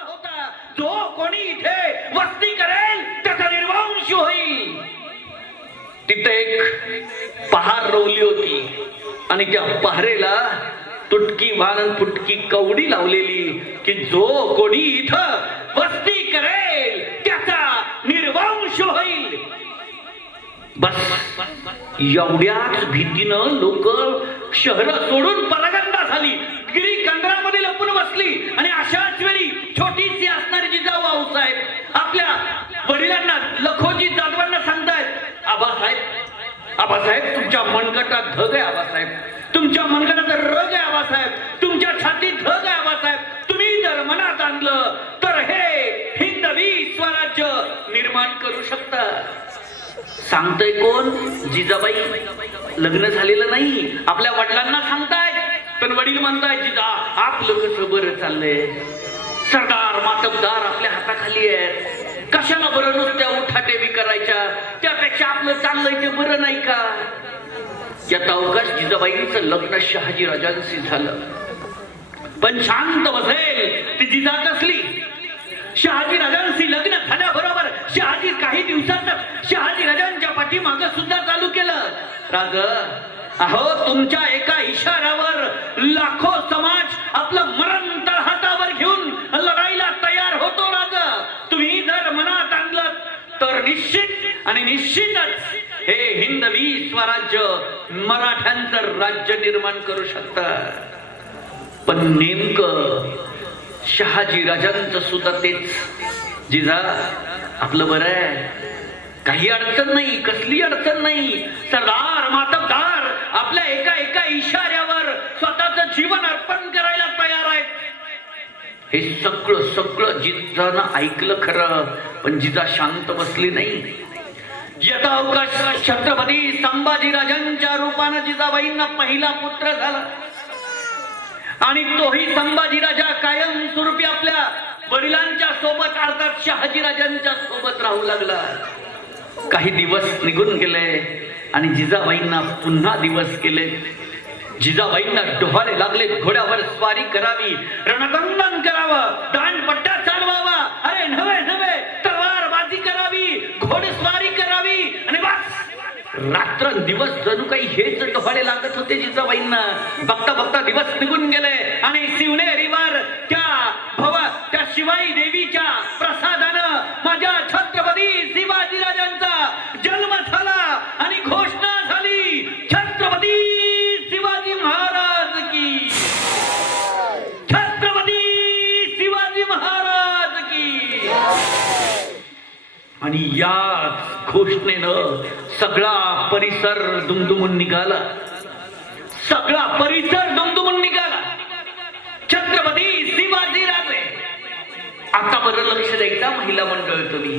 होता, जो कोणी इथे वस्ती करेल त्याचा निर्वंश होईल. तिथे एक पहार रोवली होती आणि त्या पहारेला तुटकी वाण फुटकी कवडी लावलेली की जो कोणी इथं वस्ती करेल त्याचा निर्वंश होईल. बस एवढ्याच भीतीनं लोक शहर सोडून परागंदा झाली, गिरी कंदरामध्ये लपून बसली. आणि अशाच वेळी छोटीशी असणारी जिजाऊ आऊसाहेब आपल्या वडिलांना लखोजी जाधवांना सांगतायत, आबासाहेब तुमच्या मनगटात धग आहे, आबासाहेब तुमच्या मनगटात रग आहे, आबासाहेब तुमच्या छातीत धग आहे, आबासाहेब तुम्ही जर मनात आणलं तर हे हिंदवी स्वराज्य निर्माण करू शकता. सांगतोय कोण? जिजाबाई. लग्न झालेलं नाही, आपल्या वडिलांना सांगतायत. पण वडील म्हणतायत जिजा आपलं कसं बरं चाललंय, सरदार मातबदार आपल्या हाताखाली आहेत, कशाला बरं नुसत्या उठाटेवी करायच्या, त्यापेक्षा आपलं चाललंय ते बरं नाही का. यात अवकाश जिजाबाईंचं लग्न शहाजी राजांशी झालं. पण शांत बसेल ती जिजा कसली. शहाजी राजांशी लग्न झाल्याबरोबर शहाजी काही दिवसातच शहाजी राजांच्या पाठीमागं सुद्धा चालू केलं. राज अहो तुमच्या एका इशाऱ्यावर लाखो समाज आपलं मरण तळहातावर घेऊन लढाईला तयार होतो. राज तुम्ही जर मनात आणलं तर निश्चित आणि निश्चितच हे हिंदवी स्वराज्य मराठ्यांचं राज्य निर्माण करू शकतात. पण नेमकं शहाजी राजांचं सुद्धा तेच. जिजा आपलं बरं आहे, काही अडचण नाही, कसली अडचण नाही. सरदार मातबदार आपल्या एका इशाऱ्यावर स्वतःचं जीवन अर्पण करायला तयार आहेत. हे सगळं जिजानं ऐकलं खरं, पण जिजा शांत बसली नाही. यथा अवकाश छत्रपती संभाजी राजांच्या रूपानं जिजाबाईंना पहिला पुत्र झाला आणि तोही संभाजी राजा कायम स्वरूपी आपल्या वडिलांच्या सोबत अर्थात शहाजी राजांच्या सोबत राहू लागला. काही दिवस निघून गेले आणि जिजाबाईंना पुन्हा दिवस गेले. जिजाबाईंना डोहाळे लागले, घोड्यावर स्वारी करावी, रणकंदन करावं, दांडपट्टा चालवावा, अरे नव्हे तलवारबाजी करावी, घोडेस्वारी करावी. आणि बस रात्र दिवस जणू काही हेच डोहाळे लागत होते जिजाबाईंना. बघता दिवस निघून गेले आणि शिवनेरीवर त्या शिवाई देवीच्या प्रसादानं माझ्या छत्रपती शिवाजीराजांचा जन्म झाला आणि घोषणा झाली, छत्रपती शिवाजी महाराज की, छत्रपती शिवाजी महाराज की. आणि याच घोषणेनं सगळा परिसर दुमदुमून निघाला. छत्रपती शिवाजीराजे. आता बरं लक्ष द्यायचा महिला मंडळ तुम्ही.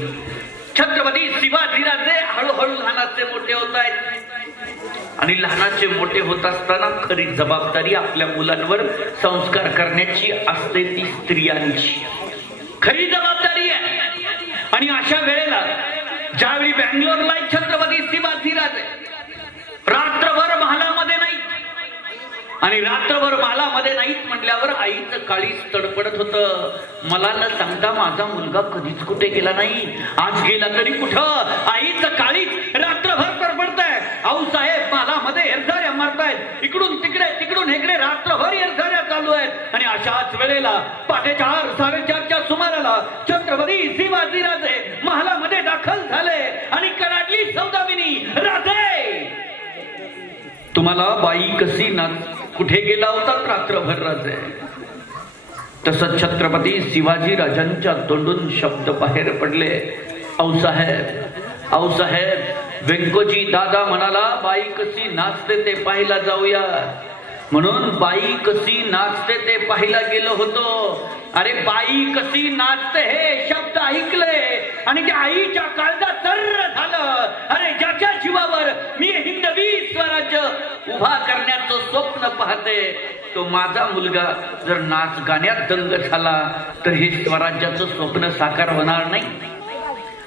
छत्रपती शिवाजीराजे हळूहळू लहानाचे मोठे होत आहेत आणि लहानाचे मोठे होत असताना खरी जबाबदारी आपल्या मुलांवर संस्कार करण्याची असते, ती स्त्रियांची खरी जबाबदारी आहे. आणि अशा वेळेला ज्यावेळी बँगलोरला छत्रपती शिवाजीराजे रात्रभर महालामध्ये नाहीत आणि रात्रभर महालामध्ये नाहीत म्हटल्यावर आईचं काळीच तडपडत होतं. मला न सांगता माझा मुलगा कधीच कुठे गेला नाही, आज गेला तरी कुठं. आईचं काळीच रात्रभर तडपडतंय. आऊसाहेब महालामध्ये हेरझाऱ्या मारतायत, इकडून इकडे रात्रभर हेरझाऱ्या चालू आहेत. आणि अशाच वेळेला पहाटे 4-4:30च्या सुमाराला छत्रपती शिवाजीराजे महालामध्ये दाखल झाले आणि कडाडली सौदामिनी, राजे तुम्हाला बाई कशी ना कुठे गेला होता रात्रभर राजे. तसंच छत्रपती शिवाजी राजांच्या तोंडून शब्द बाहेर पडले, आऊसाहेब व्यंकोजी दादा म्हणाला बाई कशी नाचते ते पाहायला जाऊया. म्हणून बाई कशी नाचते ते पाहायला गेलो होतो. अरे बाई कशी नाचते हे शब्द ऐकले आणि त्या आईच्या काळजात सर्र झालं. अरे ज्याच्या जीवावर मी हिंदवी स्वराज्य उभा करण्याचं स्वप्न पाहते, तो माझा मुलगा जर नाच गाण्यात दंग झाला तर हे स्वराज्याचं स्वप्न साकार होणार नाही.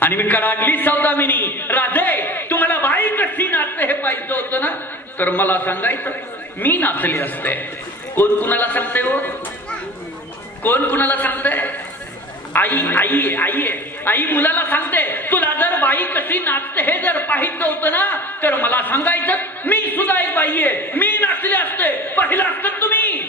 आणि मी कडाडली सौदामिनी, राजे तुम्हाला बाई कशी नाचते हे पाहिजे होतं ना, तर मला सांगायचं मी नाचले असते. कोण कुणाला सांगते हो, कोण कुणाला सांगते. आई आई आई आई मुलाला सांगते, तुला जर बाई कशी नाचते हे जर पाहिजे होतं ना तर मला सांगायचं, मी सुद्धा एक बाई आहे, मी नाचले असते, पाहिलं असतं तुम्ही.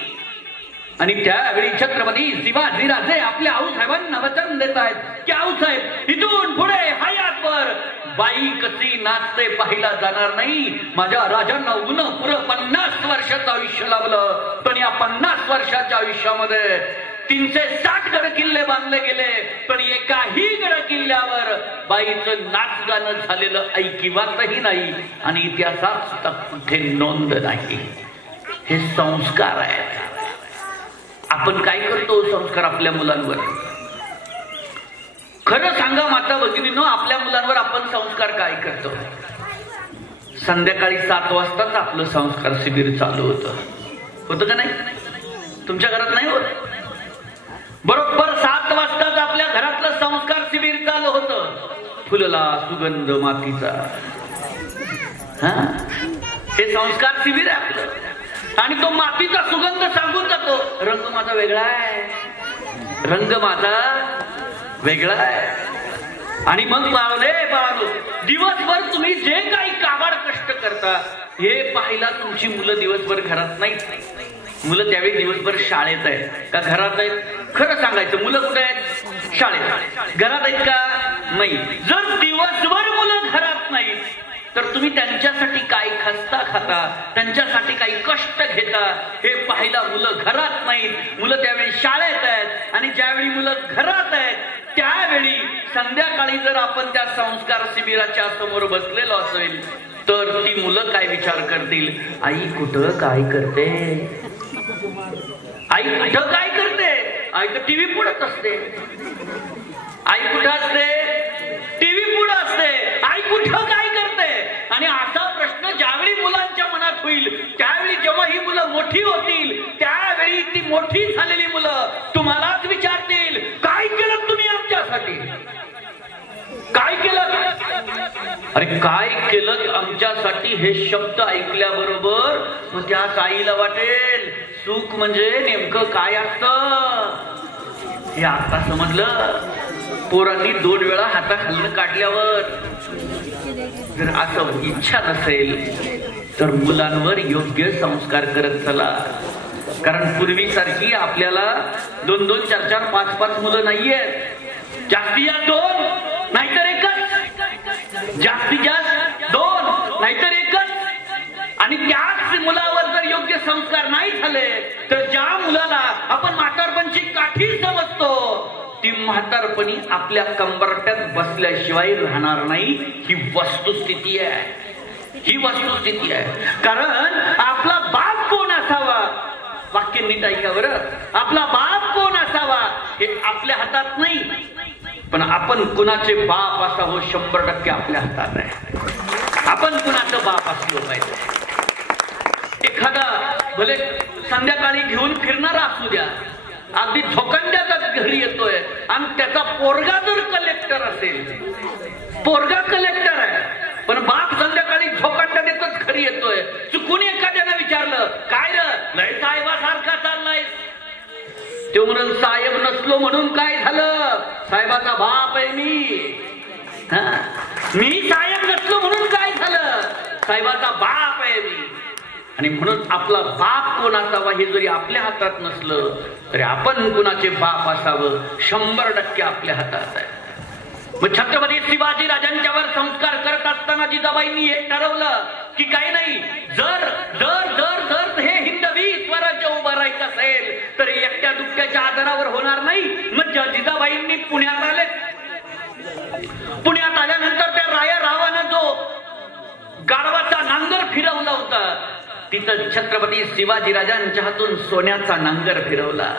आणि त्यावेळी छत्रपती शिवाजीराजे आपल्या आऊसाहेबांना वचन देत आहेत की आऊसाहेब इथून पुढे हयातभर बाई कशी नाचते पाहिला जाणार नाही. माझ्या राजांना उन्ह पुरं 50 वर्षाचं आयुष्य लावलं, पण या 50 वर्षाच्या आयुष्यामध्ये 360 गड किल्ले बांधले गेले, पण एकाही गड किल्ल्यावर बाईचं नाच गाणं झालेलं ऐकिवातही नाही आणि इतिहासात सुद्धा कुठे नोंद नाही. हे संस्कार आहेत. आपण काय करतो संस्कार आपल्या मुलांवर? खरं सांगा माता भगिनींनो, आपल्या मुलांवर आपण संस्कार काय करतो? संध्याकाळी 7 वाजताच आपलं संस्कार शिबिर चालू होतं का नाही? तुमच्या घरात नाही होत? बरोबर 7 वाजताच आपल्या घरातलं संस्कार शिबिर चालू होतं. फुलला सुगंध मातीचा, हे संस्कार शिबिर आहे आपलं. आणि तो मातीचा सुगंध सांगून जातो, रंग माझा वेगळा आहे, रंग माझा वेगळा आहे. आणि मग बाळांनो, दिवसभर तुम्ही जे काही काबाड कष्ट करता हे पाहिला तुमची मुलं दिवसभर घरात नाही. मुलं त्यावेळी दिवसभर शाळेत आहेत का घरात आहेत? खरं सांगायचं, मुलं कुठे आहेत? शाळेत. घरात आहेत का? नाही. जर दिवसभर मुलं घरात नाही तर तुम्ही त्यांच्यासाठी काही खस्ता खाता, त्यांच्यासाठी काही कष्ट घेता हे पाहिला मुलं घरात नाहीत. मुलं त्यावेळी शाळेत आहेत आणि ज्यावेळी मुलं घरात आहेत त्यावेळी संध्याकाळी जर आपण त्या संस्कार शिबिराच्या समोर बसलेलो असेल तर ती मुलं काय विचार करतील? आई कुठं काय करते? आई कुठं काय करते? आई तर टीव्ही पुढेच असते. आई कुठं असते? टीव्ही पुढे असते. आई कुठं काय करते? आणि असा प्रश्न ज्यावेळी मुलांच्या मनात होईल त्यावेळी जेव्हा ही मुलं मोठी होतील त्यावेळी ती मोठी झालेली मुलं तुम्हालाच विचारतील, काय केलं तुम्ही आमच्यासाठी? काय केलं? अरे काय केलं आमच्यासाठी हे शब्द ऐकल्याबरोबर मग त्या आईला वाटेल सुख म्हणजे नेमकं काय असतं हे आता समजलं. पोरांनी 2 वेळा हाताखालनं काढल्यावर जर असं इच्छा नसेल तर मुलांवर योग्य संस्कार करत चला. कारण पूर्वीसारखी आपल्याला 2-2, 4-4, 5-5 मुलं नाहीयेत. जास्तीत जास्त 2 नाहीतर 1च, जास्तीत जास्त 2 नाहीतर 1च. आणि त्याच मुलावर जर योग्य संस्कार नाही झाले तर ज्या मुलाला आपण म्हातारपणची काठी समजतो ती म्हातारपणी आपल्या कंबरट्यात बसल्याशिवाय राहणार नाही. ही वस्तुस्थिती आहे, ही वस्तुस्थिती आहे. कारण आपला बाप कोण असावा, वाक्य नीट ऐका बरं, आपला बाप कोण असावा हे आपल्या हातात नाही, पण आपण कुणाचे बाप असावं 100% आपल्या हातात आहे. आपण कुणाचं बाप असलो पाहिजे. एखादा भले संध्याकाळी घेऊन फिरणारा असू द्या, अगदी झोकांड्यातच घरी येतोय आणि त्याचा पोरगा जर कलेक्टर असेल, पोरगा कलेक्टर आहे पण बाप संध्याकाळी झोकांड्यात येतच घरी येतोय, चुकून एखाद्यानं विचारलं काय रे लय साहेबासारखा चाललाय, तो म्हणून साहेब नसलो म्हणून काय झालं, साहेबाचा बाप आहे मी साहेब नसलो म्हणून काय झालं, साहेबाचा बाप आहे मी. आणि म्हणून आपला बाप कोण असावा हे जरी आपल्या हातात नसलं तरी आपण कुणाचे बाप असावं 100% आपल्या हातात आहे. मग छत्रपती शिवाजी राजांच्यावर संस्कार करत असताना जिजाबाईंनी हे ठरवलं की काही नाही, जर जर जर जर हे हिंदवी स्वराज्य उभं राहायचं असेल तर एकट्या दुकट्याच्या आधारावर होणार नाही. मग जिजाबाईंनी पुण्यात आले. पुण्यात आल्यानंतर त्या राया रावानं जो गाढवाचा नांगर फिरवला होता तिथं छत्रपती शिवाजी राजांच्या हातून सोन्याचा नांगर फिरवला.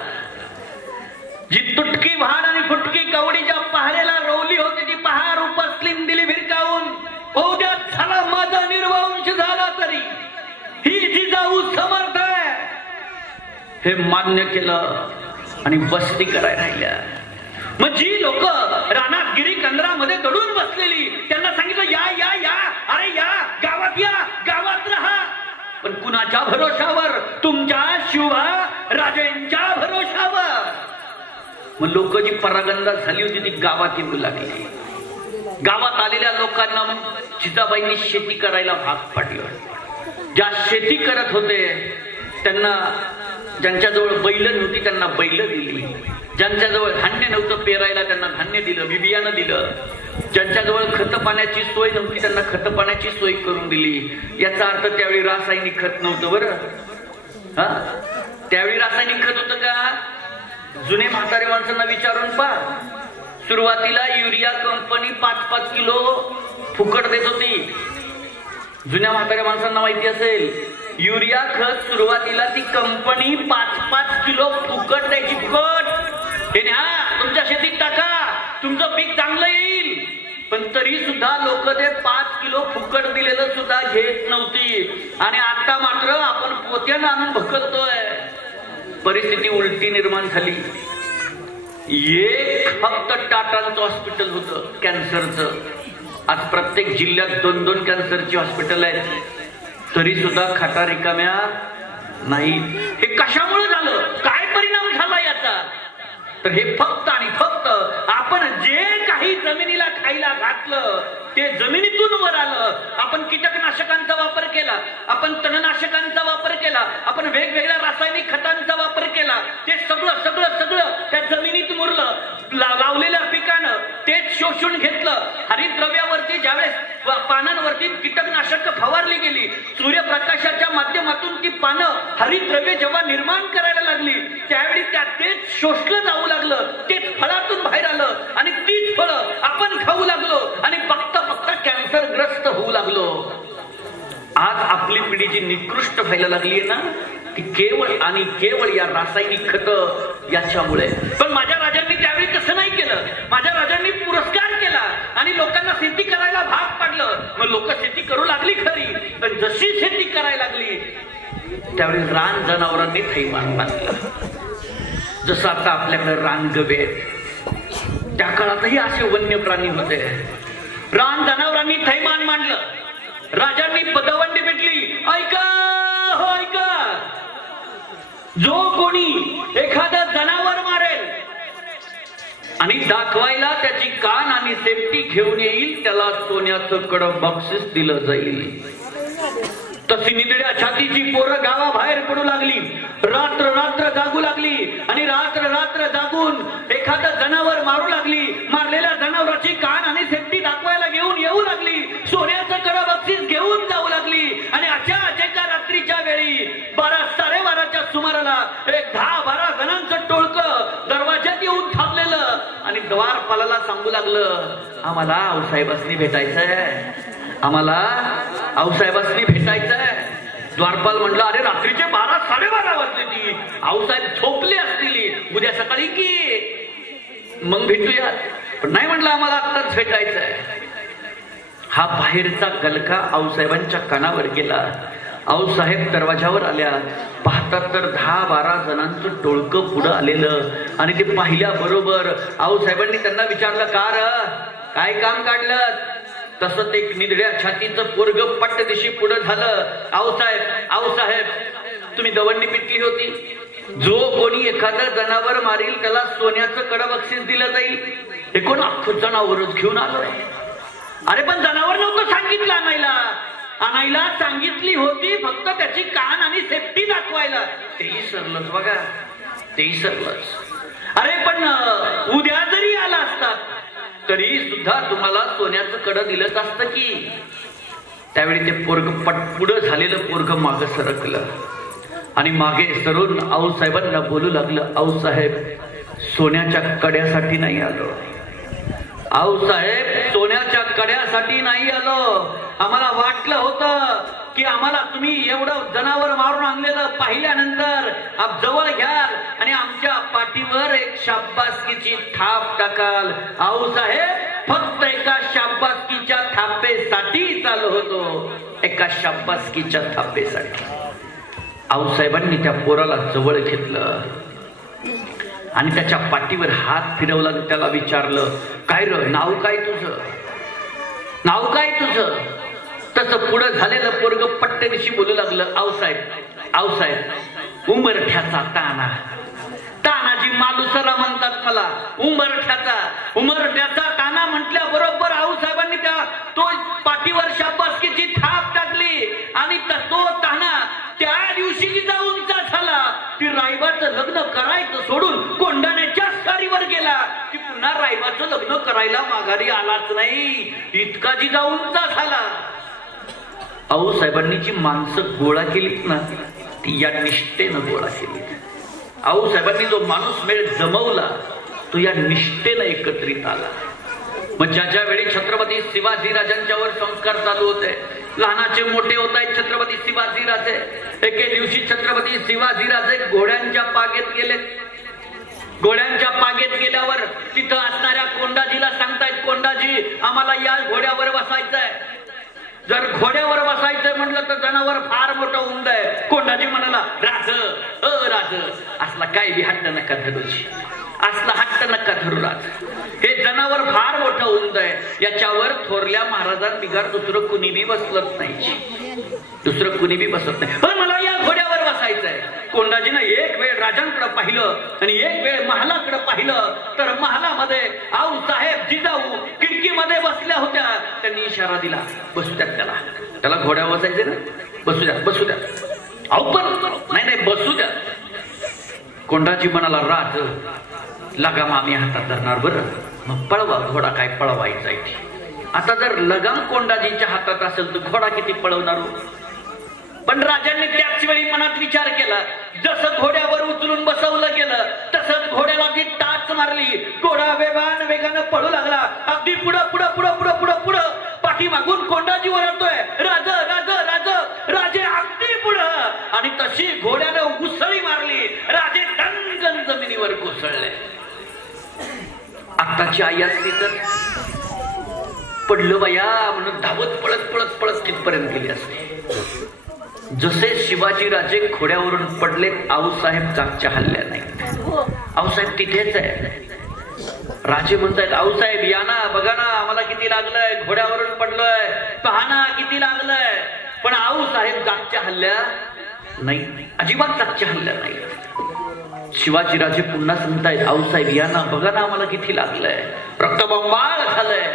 जी तुटकी भाड आणि फुटकी कवडी ज्या पहारेला रोवली होती ती पहार उपसलीन दिली भिरकावून, उद्यात झाला माझा निर्वंश झाला तरी ही जिजाऊ समर्थ आहे हे मान्य केलं आणि बस्ती करायला राहिल्या. मग जी लोक रानात गिरी कंदरामध्ये दडून बसलेली त्यांना सांगितलं या या या, अरे या गावात या, गावात राहा. पण कुणाच्या भरोशावर? तुमच्या शिवा राजेंच्या भरोशावर. मग लोक जी परागंदा झाली होती ती गावात येऊ लागली. गावात आलेल्या लोकांना जिजाबाईंनी शेती करायला भाग पाडलं. ज्या शेती करत होते त्यांना, ज्यांच्याजवळ बैल नव्हती त्यांना बैल दिली, ज्यांच्याजवळ धान्य नव्हतं पेरायला त्यांना धान्य दिलं, बिबियाणं दिलं, ज्यांच्याजवळ खत पाण्याची सोय नव्हती त्यांना खत पाण्याची सोय करून दिली. याचा अर्थ त्यावेळी रासायनिक खत नव्हतं बरं. त्यावेळी रासायनिक खत होतं का? जुने म्हातारे माणसांना विचारून पहा. सुरुवातीला युरिया कंपनी 5-5 किलो फुकट देत होती. जुन्या म्हाताऱ्या माणसांना माहिती असेल, युरिया खत सुरुवातीला ती कंपनी 5-5 किलो फुकट द्यायची. फुकट हे न्या, तुमच्या शेतीत टाका, तुमचं पीक चांगलं येईल. पण तरी सुद्धा लोक ते 5 किलो फुकट दिलेलं सुद्धा घेत नव्हती. आणि आता मात्र आपण पोत्यानं आणून भकलतोय. परिस्थिती उलटी निर्माण झाली. एक फक्त टाटांचं हॉस्पिटल होतं कॅन्सरचं. आज प्रत्येक जिल्ह्यात 2-2 कॅन्सरची हॉस्पिटल आहेत, तरी सुद्धा खाटा रिकाम्या नाही. हे कशामुळे झालं? काय परिणाम झाला याचा? तर हे फक्त आणि फक्त आपण जे काही जमिनीला खायला घातलं ते जमिनीतून वर आलं. आपण कीटकनाशकांचा वापर केला, आपण तणनाशकांचा वापर केला, आपण वेगवेगळ्या रासायनिक खतांचा वापर केला. ते सगळं सगळं सगळं त्या जमिनीत मुरलं. लावलेल्या पिकानं तेच शोषून घेतलं. हरितद्रव्यावरती ज्यावेळेस पानांवरती कीटकनाशक फवारली गेली, सूर्यप्रकाशाच्या माध्यमातून ती पानं हरितद्रव्य जेव्हा निर्माण करायला लागली त्यावेळी तेच शोषलं जाऊ लागलं. तेच फळातून बाहेर आलं आणि तीच फळं आपण खाऊ लागलो आणि बघता बघता कॅन्सरग्रस्त होऊ लागलो. आज आपली पिढी जी निकृष्ट व्हायला लागली आहे ना, ती केवळ आणि केवळ या रासायनिक खत याच्यामुळे. पण माझ्या राजांनी त्यावेळी तसं नाही केलं. माझ्या राजांनी पुरस्कार केला आणि लोकांना शेती करायला भाग पाडलं. मग लोक शेती करू लागली खरी, पण जशी शेती करायला लागली त्यावेळी रान जनावरांनी थैमान बांधलं. जसं आता आपल्याकडे रानगवे आहेत, त्या काळातही असे वन्य प्राणी होते. रान जनावरांनी थैमान मांडलं. राजांनी पदवंडी भेटली. ऐका हो ऐका, जो कोणी एखादं जनावर मारेल आणि दाखवायला त्याची कान आणि सेफ्टी घेऊन येईल त्याला सोन्याचं कडं बक्षीस दिलं जाईल. तशी निधड्या छातीची पोरं गावाबाहेर पडू लागली. रात्र रात्र जागू लागली आणि रात्र रात्र जागून एखादं जनावर मारू लागली. मारलेल्या जनावराची कान आणि सेफ्टी दाखवायला घेऊन येऊ लागली. सोन्याचं कडं बक्षीस घेऊन जाऊ लागली. आणि अशा एका रात्रीच्या वेळी 12-12:30च्या सुमाराला एक 10-12 जणांचं टोळकं दरवाज्यात येऊन थांबलेलं आणि द्वारपालाला सांगू लागलं, आम्हाला आऊसाहेबांनी भेटायचंय, आम्हाला आऊसाहेबांनी भेटायचंय. द्वारपाल म्हणलं, अरे रात्रीचे 12-12:30 वाजले, ती आऊसाहेब झोपले असतील, उद्या सकाळी की मग भेटूया. पण नाही म्हणलं, आम्हाला आत्ताच भेटायचंय. हा बाहेरचा गलका आऊसाहेबांच्या कानावर गेला. आऊसाहेब दरवाजावर आल्या. पाहतात तर 10-12 जणांचं टोळकं पुढं आलेलं. आणि ते पाहिल्याबरोबर आऊसाहेबांनी त्यांना विचारलं, का र काय काम काढलं? तसं ते निधड्या छातीचं पोरग पट्टदिशी पुढं झालं. आऊसाहेब तुम्ही दवंडी पिटली होती. जो कोणी एखादं जनावर मारील त्याला सोन्याचं कडं बक्षीस दिलं जाईल. हे कोण? अख्खं जनावरच घेऊन आलोय. अरे पण जनावर नव्हतं सांगितलं आणायला सांगितली होती फक्त त्याची कान आणि सेफ्टी दाखवायला. तेही सरलंच बघा, तेही सरलंच. अरे पण उद्या जरी आला असतात तरी सुद्धा तुम्हाला सोन्याचं कडं दिलंच असतं की. त्यावेळी ते पोरग पुढं झालेलं पोरग मागं सरकलं आणि मागे सरून आऊसाहेबांना बोलू लागलं, आऊसाहेब सोन्याच्या कड्यासाठी नाही आलो. आऊसाहेब सोन्याच्या कड्यासाठी नाही आलो. आम्हाला वाटलं होतं की आम्हाला तुम्ही एवढं जनावर मारून आणलेलं पाहिल्यानंतर आप जवळ घ्याल आणि आमच्या पाठीवर एक शाबासकीची थाप टाकाल. आऊसाहेब फक्त एका शाबासकीच्या थापेसाठी चालू होतो, एका शाबासकीच्या थापेसाठी. आऊसाहेबांनी त्या पोराला जवळ घेतलं आणि त्याच्या पाठीवर हात फिरवला. त्याला विचारलं, काय र नाव काय तुझं? नाव काय तुझं? तसं पुढं झालेलं पोरग पट्टदिशी बोलू लागलं, आऊसाहेब उमरठ्याचा ताना. तानाजी मालुसरा म्हणतात मला, उमरठ्याचा ताना म्हटल्या बरोबर आऊसाहेबांनी तो पाठीवर शाबासकीची थाप टाकली आणि तो ताना त्या दिवशी जाऊनचा झाला. ती रायबाचं लग्न करायचं सोडून कोंडाण्याच्या सारीवर गेला. ती पुन्हा रायबाचं लग्न करायला माघारी आलाच नाही. इतका जिजाऊंचा झाला. आऊसाहेबांनी जी माणसं गोळा केलीत ना, ती या निष्ठेनं गोळा केली. आऊसाहेबांनी जो माणूस मेळ जमवला तो या निष्ठेनं एकत्रित आला. मग ज्या वेळी छत्रपती शिवाजीराजांच्यावर संस्कार चालू होते, लहानाचे मोठे होत आहेत छत्रपती शिवाजीराजे. एके दिवशी छत्रपती शिवाजीराजे घोड्यांच्या पागेत गेले. घोड्यांच्या पागेत गेल्यावर तिथं असणाऱ्या कोंडाजीला सांगतायत, कोंडाजी आम्हाला या घोड्यावर बसायचंय. जर घोड्यावर बसायचंय म्हटलं तर जनावर फार मोठं उंद आहे. कोंडाजी म्हणाला, राज असला काय बी हट्ट नका धरूची, असला हट्ट नका धरू राज. हे जनावर फार मोठं उंद आहे, याच्यावर थोरल्या महाराजांबिगार दुसरं कुणी बी बसलत नाही, दुसरं कुणी बी बसत नाही. पण मला या घोड्यावर बसायचंय. कोंडाजीनं एक वेळ राजांकडे पाहिलं आणि एक वेळ महालाकडे पाहिलं तर महालामध्ये आऊसाहेब जिजाऊ खिडकीमध्ये बसल्या होत्या. त्यांनी इशारा दिला, बसू द्या त्याला घोड्यावर बसायचे ना, बसू द्या. अहो पण नाही बसू द्या. कोंडाजी म्हणाला, राज लगाम आम्ही हातात धरणार बरं, मग पळवा घोडा, काय पळवायचा इथे. आता जर लगाम कोंडाजीच्या हातात असेल तर घोडा किती पळवणार. पण राजांनी त्याच वेळी मनात विचार केला, जसं घोड्यावर उचलून बसवलं गेलं तसंच घोड्याला ती टाच मारली. घोडा वेगानं पळू लागला. अगदी पुढं पाठीमागून कोंडाजी ओरडतोय, राजे अगदी पुढं. आणि तशी घोड्यानं उसळी मारली. राजे दणकन जमिनीवर कोसळले. आत्ताची आई असती तर पडलं बाया म्हणून धावत पळत तिथपर्यंत गेली असते. जसे शिवाजीराजे घोड्यावरून पडले, आऊसाहेब जागच्या हल्ल्या नाही. आऊसाहेब तिथेच आहे. राजे म्हणतायत, आऊसाहेब या ना, बघा ना आम्हाला किती लागलंय, घोड्यावरून पडलोय, पहा ना किती लागलंय. पण आऊसाहेब जागच्या हल्ल्या नाही, अजिबात जागच्या हल्ल्या नाही. शिवाजीराजे पुन्हा सांगतायत, आऊसाहेब या ना, बघा ना आम्हाला किती लागलंय, रक्तबंबाळ झालंय.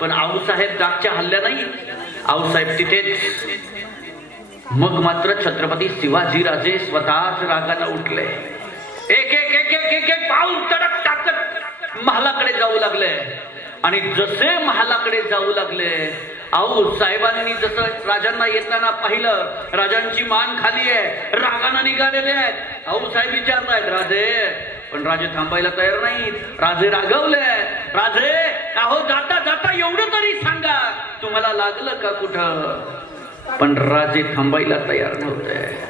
पण आऊसाहेब जागच्या हल्ल्या नाही. आऊसाहेब तिथेच. मग मात्र छत्रपती शिवाजीराजे स्वतःच रागाने उठले. एक पाऊल तडक टाकत महालाकडे जाऊ लागले. आणि जसे महालाकडे जाऊ लागले, आऊसाहेबांनी जसं राजांना येताना पाहिलं, राजांची मान खाली आहे, रागाने निघालेले आहेत. आऊसाहेब विचारतायत, राजे. पण राजे थांबायला तयार नाहीत. राजे रागवले. राजे अहो जाता एवढं तरी सांगा, तुम्हाला लागलं का कुठं. पण राजे थांबायला तयार नव्हते.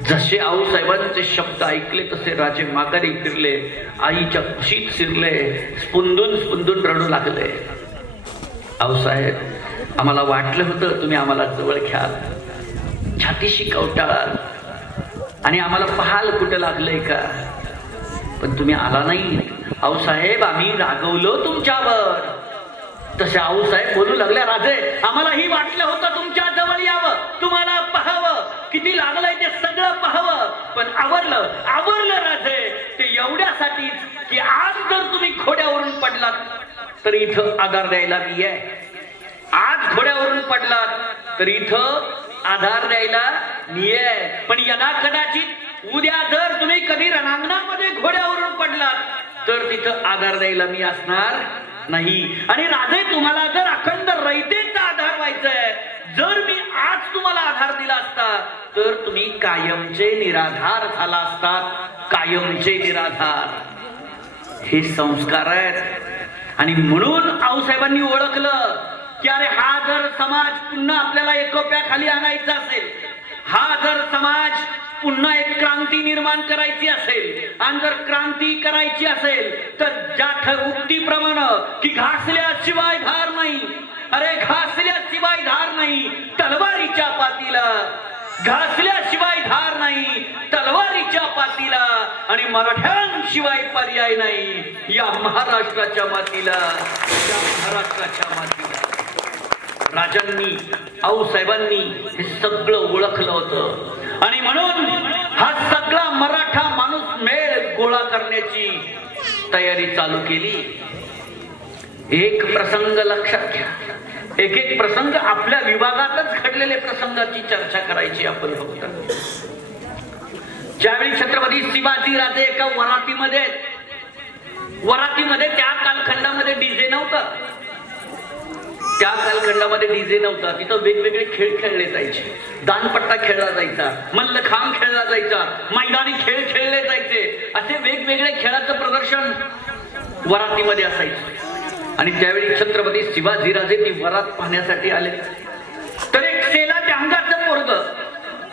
जसे आऊसाहेबांचे शब्द ऐकले तसे राजे माघारी फिरले, आईच्या कुशीत शिरले, स्पुंदून रडू लागले. आऊसाहेब आम्हाला वाटलं होतं तुम्ही आम्हाला जवळ घ्याल, छातीशी कवटाळाल आणि आम्हाला पाहाल कुठं लागलंय का, पण तुम्ही आला नाही. आऊसाहेब आम्ही रागवलो तुमच्यावर. तसे आऊसाहेब बोलू लागल्या, राजे आम्हालाही वाटलं होतं तुमच्या जवळ यावं, तुम्हाला पाहावं, किती लागलंय ते सगळं पाहावं. पण आवरलं राजे, ते एवढ्यासाठीच की आज जर तुम्ही घोड्यावरून पडलात तर इथं आधार द्यायला मी आहे. आज घोड्यावरून पडलात तर इथं आधार द्यायला मी आहे. पण यदा कदाचित उद्या जर तुम्ही कधी रणांगणामध्ये घोड्यावरून पडलात तर तिथं आधार द्यायला मी असणार नाही. आणि राजे तुम्हाला जर अखंड रयतेचा आधार व्हायचंय, जर मी आज तुम्हाला आधार दिला असता तर तुम्ही कायमचे निराधार झाला असतात. कायमचे निराधार हे संस्कार आहेत. आणि म्हणून आऊसाहेबांनी ओळखलं की अरे हा जर समाज पुन्हा आपल्याला एकोप्याखाली आणायचा असेल, हा जर समाज पुन्हा एक क्रांती निर्माण करायची असेल आणि जर क्रांती करायची असेल तर ज्या उक्तीप्रमाणे की घासल्याशिवाय धार नाही, अरे घासल्याशिवाय धार नाही तलवारीच्या पातीला, घासल्याशिवाय धार नाही तलवारीच्या पातीला, आणि मराठ्यांशिवाय पर्याय नाही या महाराष्ट्राच्या मातीला, या महाराष्ट्राच्या मातीला. राजांनी आऊसाहेबांनी हे सगळं ओळखलं होतं आणि म्हणून हा सगळा मराठा माणूस मेळ गोळा गोळा करण्याची तयारी चालू केली. एक प्रसंग लक्षात घ्या, एक एक प्रसंग आपल्या विभागातच घडलेले प्रसंगाची चर्चा करायची आपण फक्त. ज्यावेळी छत्रपती शिवाजी राजे एका वरातीमध्ये त्या कालखंडामध्ये डीजे नव्हता, तिथं वेगवेगळे खेळ खेळले जायचे. दानपट्टा खेळला जायचा, मल्लखांब खेळला जायचा, मैदानी खेळ खेळले जायचे. असे वेगवेगळे खेळाचं प्रदर्शन वरातीमध्ये असायचं. आणि त्यावेळी छत्रपती शिवाजीराजे ती वरात पाहण्यासाठी आले. तर एक सेलाच्या अंगाचं पोरगं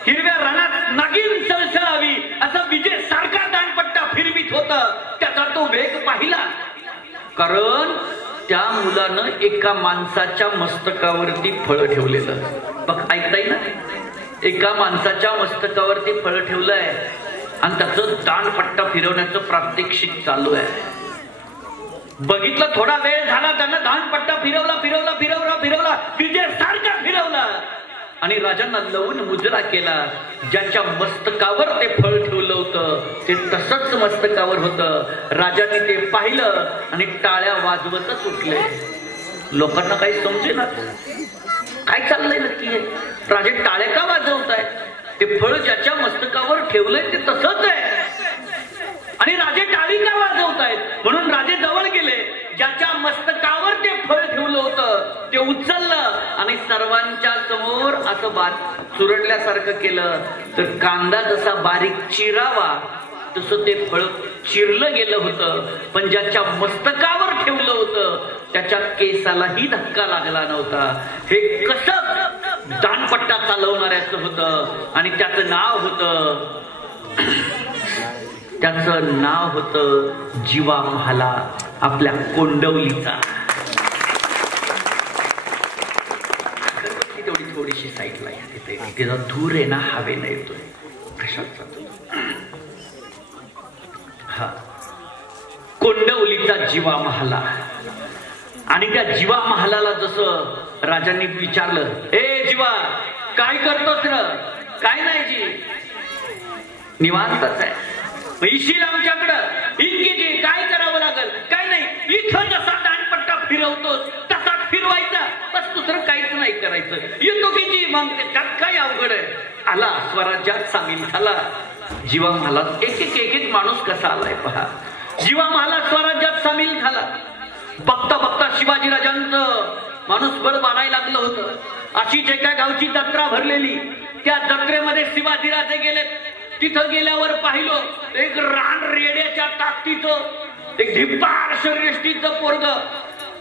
हिरव्या रणात नागिन सळसळावी असा विजय सारखा दानपट्टा फिरवीत होता. त्याचा तो वेग पाहिला, कारण त्या मुलानं एका माणसाच्या मस्तकावरती फळ ठेवलेलं. बघ, ऐकताय ना, एका माणसाच्या मस्तकावरती फळ ठेवलंय आणि त्याचं दानपट्टा फिरवण्याचं प्रात्यक्षिक चालू आहे. बघितलं, थोडा वेळ झाला, त्यानं दानपट्टा फिरवला, विजय सारखा फिरवला आणि राजांना लवून मुजरा केला. ज्याच्या मस्तकावर ते फळ ठेवलं होतं ते तसंच मस्तकावर होतं. राजांनी ते पाहिलं आणि टाळ्या वाजवतच उठले. लोकांना काही समजेना काय चाललंय नक्की. राजे टाळ्या का वाजवताय? ते फळ ज्याच्या मस्तकावर ठेवलंय ते तसंच आहे आणि राजे टाळी का वाजवतायत? म्हणून राजे जवळ गेले, ज्याच्या मस्तकावर ते फळ ठेवलं होतं ते उचललं आणि सर्वांच्या समोर असं चुरडल्यासारखं केलं. तर कांदा जसा बारीक चिरावा तसं ते फळ चिरलं गेलं होतं. पण ज्याच्या मस्तकावर ठेवलं होतं त्याच्या केसालाही धक्का लागला नव्हता. हे कसं दानपट्टा चालवणाऱ्याचं होतं आणि त्याचं नाव होतं जीवा महाला, आपल्या कोंडवलीचा. तेवढी थोडीशी साईडला तिथे तिचा धूर आहे ना, हवेनं येतोय. कशात जातो? हा, कोंडवलीचा जीवा महाला. आणि त्या जीवा महालाला जसं राजांनी विचारलं, ए जीवा, काय करतोस र? काय नाही जी, निवांतच आहे. येशील आमच्याकडं? इनकी काय करावं लागल? काय नाही, इथं जसा दानपट्टा फिरवतोस तसाच फिरवायचा, बस दुसरं काहीच नाही करायचं. येतो की जी, मग त्यात काय अवघड आहे? आला, स्वराज्यात सामील झाला. जीवा महाला एक माणूस कसा आलाय पहा. जीवा महाला स्वराज्यात सामील झाला. बघता बघता शिवाजीराजांचं माणूस बळ वाढायला लागलं होतं. अशीच एका गावची जत्रा भरलेली. त्या जत्रेमध्ये शिवाजीराजे गेले. तिथं गेल्यावर पाहिलं एक रान रेड्याच्या ताकदीचं, एक ढिप्पार शरीरयष्टीचं पोरग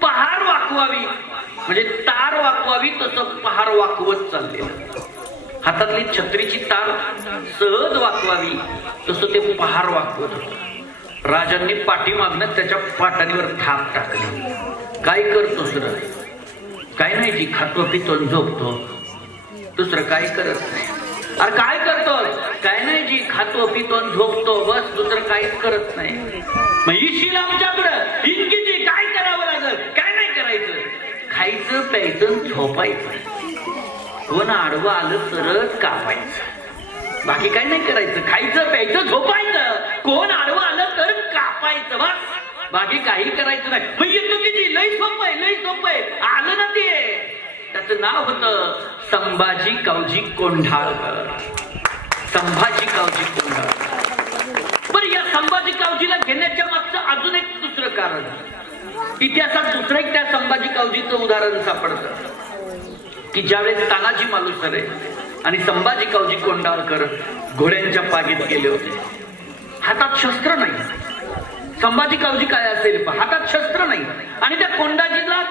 पहार वाकवावी म्हणजे तार वाकवावी तसं पहार वाकवत चाललेलं. हातातली छत्रीची तार सहज वाकवावी तसं ते पहार वाकवत होतं. राजांनी पाठीमागनं त्याच्या पाटाणीवर थाप टाकली. काय करतोस र? काय नाही जी, खातो पितो झोपतो, दुसरं काय करत नाही. अरे काय करतोस? काय नाही जी, खातो पितो झोपतो, बस दुसरं काहीच करत नाही. मग येशील आमच्याकडं? इनकी जी, काय करावं लागल? काय नाही करायचं, खायचं प्यायचं झोपायचं. कोण आडवं आलं तरच कापायचं, बाकी काय नाही करायचं. खायचं प्यायचं झोपायचं, कोण आडवं आलं तर कापायचं, बस बाकी काही करायचं नाही. मग येतो की जी, लई सोपं आहे. आलं ना ते. त्याचं नाव होतं संभाजी कावजी कोंढाळकर. बरं, या संभाजी कावजीला घेण्याच्या मागचं अजून एक दुसरं कारण. इतिहासात दुसरं एक त्या संभाजी कावजीचं उदाहरण सापडतं की ज्यावेळेस तानाजी मालुसरे आणि संभाजी कावजी कोंढाळकर घोड्यांच्या पागीत गेले होते. हातात शस्त्र नाही. संभाजी कावजी काय असेल, हातात शस्त्र नाही. आणि त्या कोंढाजीला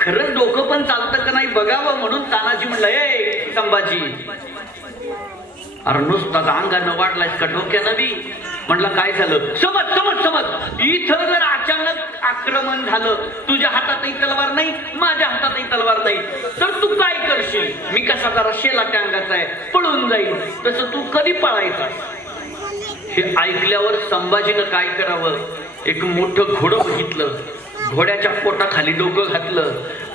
खरंच डोकं पण चालतं का नाही बघावं म्हणून तानाजी म्हणलं, ए संभाजी, अरे नुसता अंगानं वाढलायस का डोक्यानं बी? म्हणलं काय झालं? समज इथं जर अचानक आक्रमण झालं, तुझ्या हातातही तलवार नाही, माझ्या हातातही तलवार नाही, तर तू काय करशील? मी कसा जरा शेलाट्या अंगाचा आहे, पळून जाईल, तसं तू कधी पळायचा? हे ऐकल्यावर संभाजीनं काय करावं, एक मोठं घोडं बघितलं, घोड्याच्या पोटाखाली डोकं घातलं,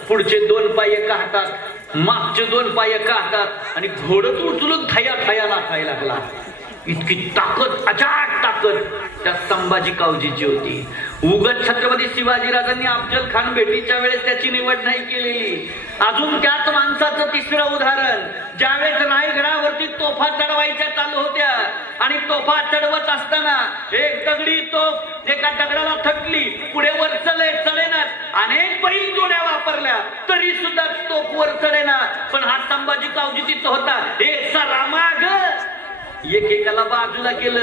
पुढचे 2 पाय एका हातात, मागचे 2 पाय एका हातात आणि घोडं उचलून थया नाचायला लागला. इतकी ताकद, अचाट ताकद त्या संभाजी कावजीची होती. उगत छत्रपती शिवाजीराजांनी अफजल खान भेटीच्या वेळेस त्याची निवड नाही केलेली. अजून त्याच माणसाचं तिसरं उदाहरण, ज्यावेळेस रायगडावरती तोफा चढवायच्या चालू होत्या आणि तोफा चढवत असताना एक दगडी तोफ एका दगडाला थटली, पुढे वर चढेना, अनेक बैल जोड्या वापरल्या तरी सुद्धा तोफ वर चढेना. पण हा संभाजी कावजी तिथं होता, हे सरामाग एकेकाला बाजूला केलं,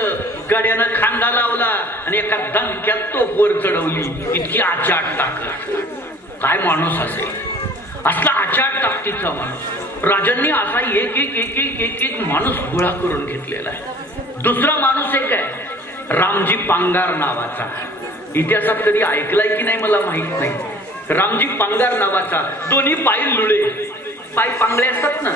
गड्यानं खांदा लावला आणि एका दणक्यात तोफ वर चढवली. इतकी आचाट ताकद. काय माणूस असेल असला आचाट ताकदीचा माणूस. राजांनी असा एक एक एक एक एक एक माणूस गोळा करून घेतलेला आहे. दुसरा माणूस एक आहे रामजी पांगार नावाचा. इतिहासात कधी ऐकलाय की नाही मला माहित नाही. रामजी पांगार नावाचा, दोन्ही पाय लुळे, पाय पांगळे असतात ना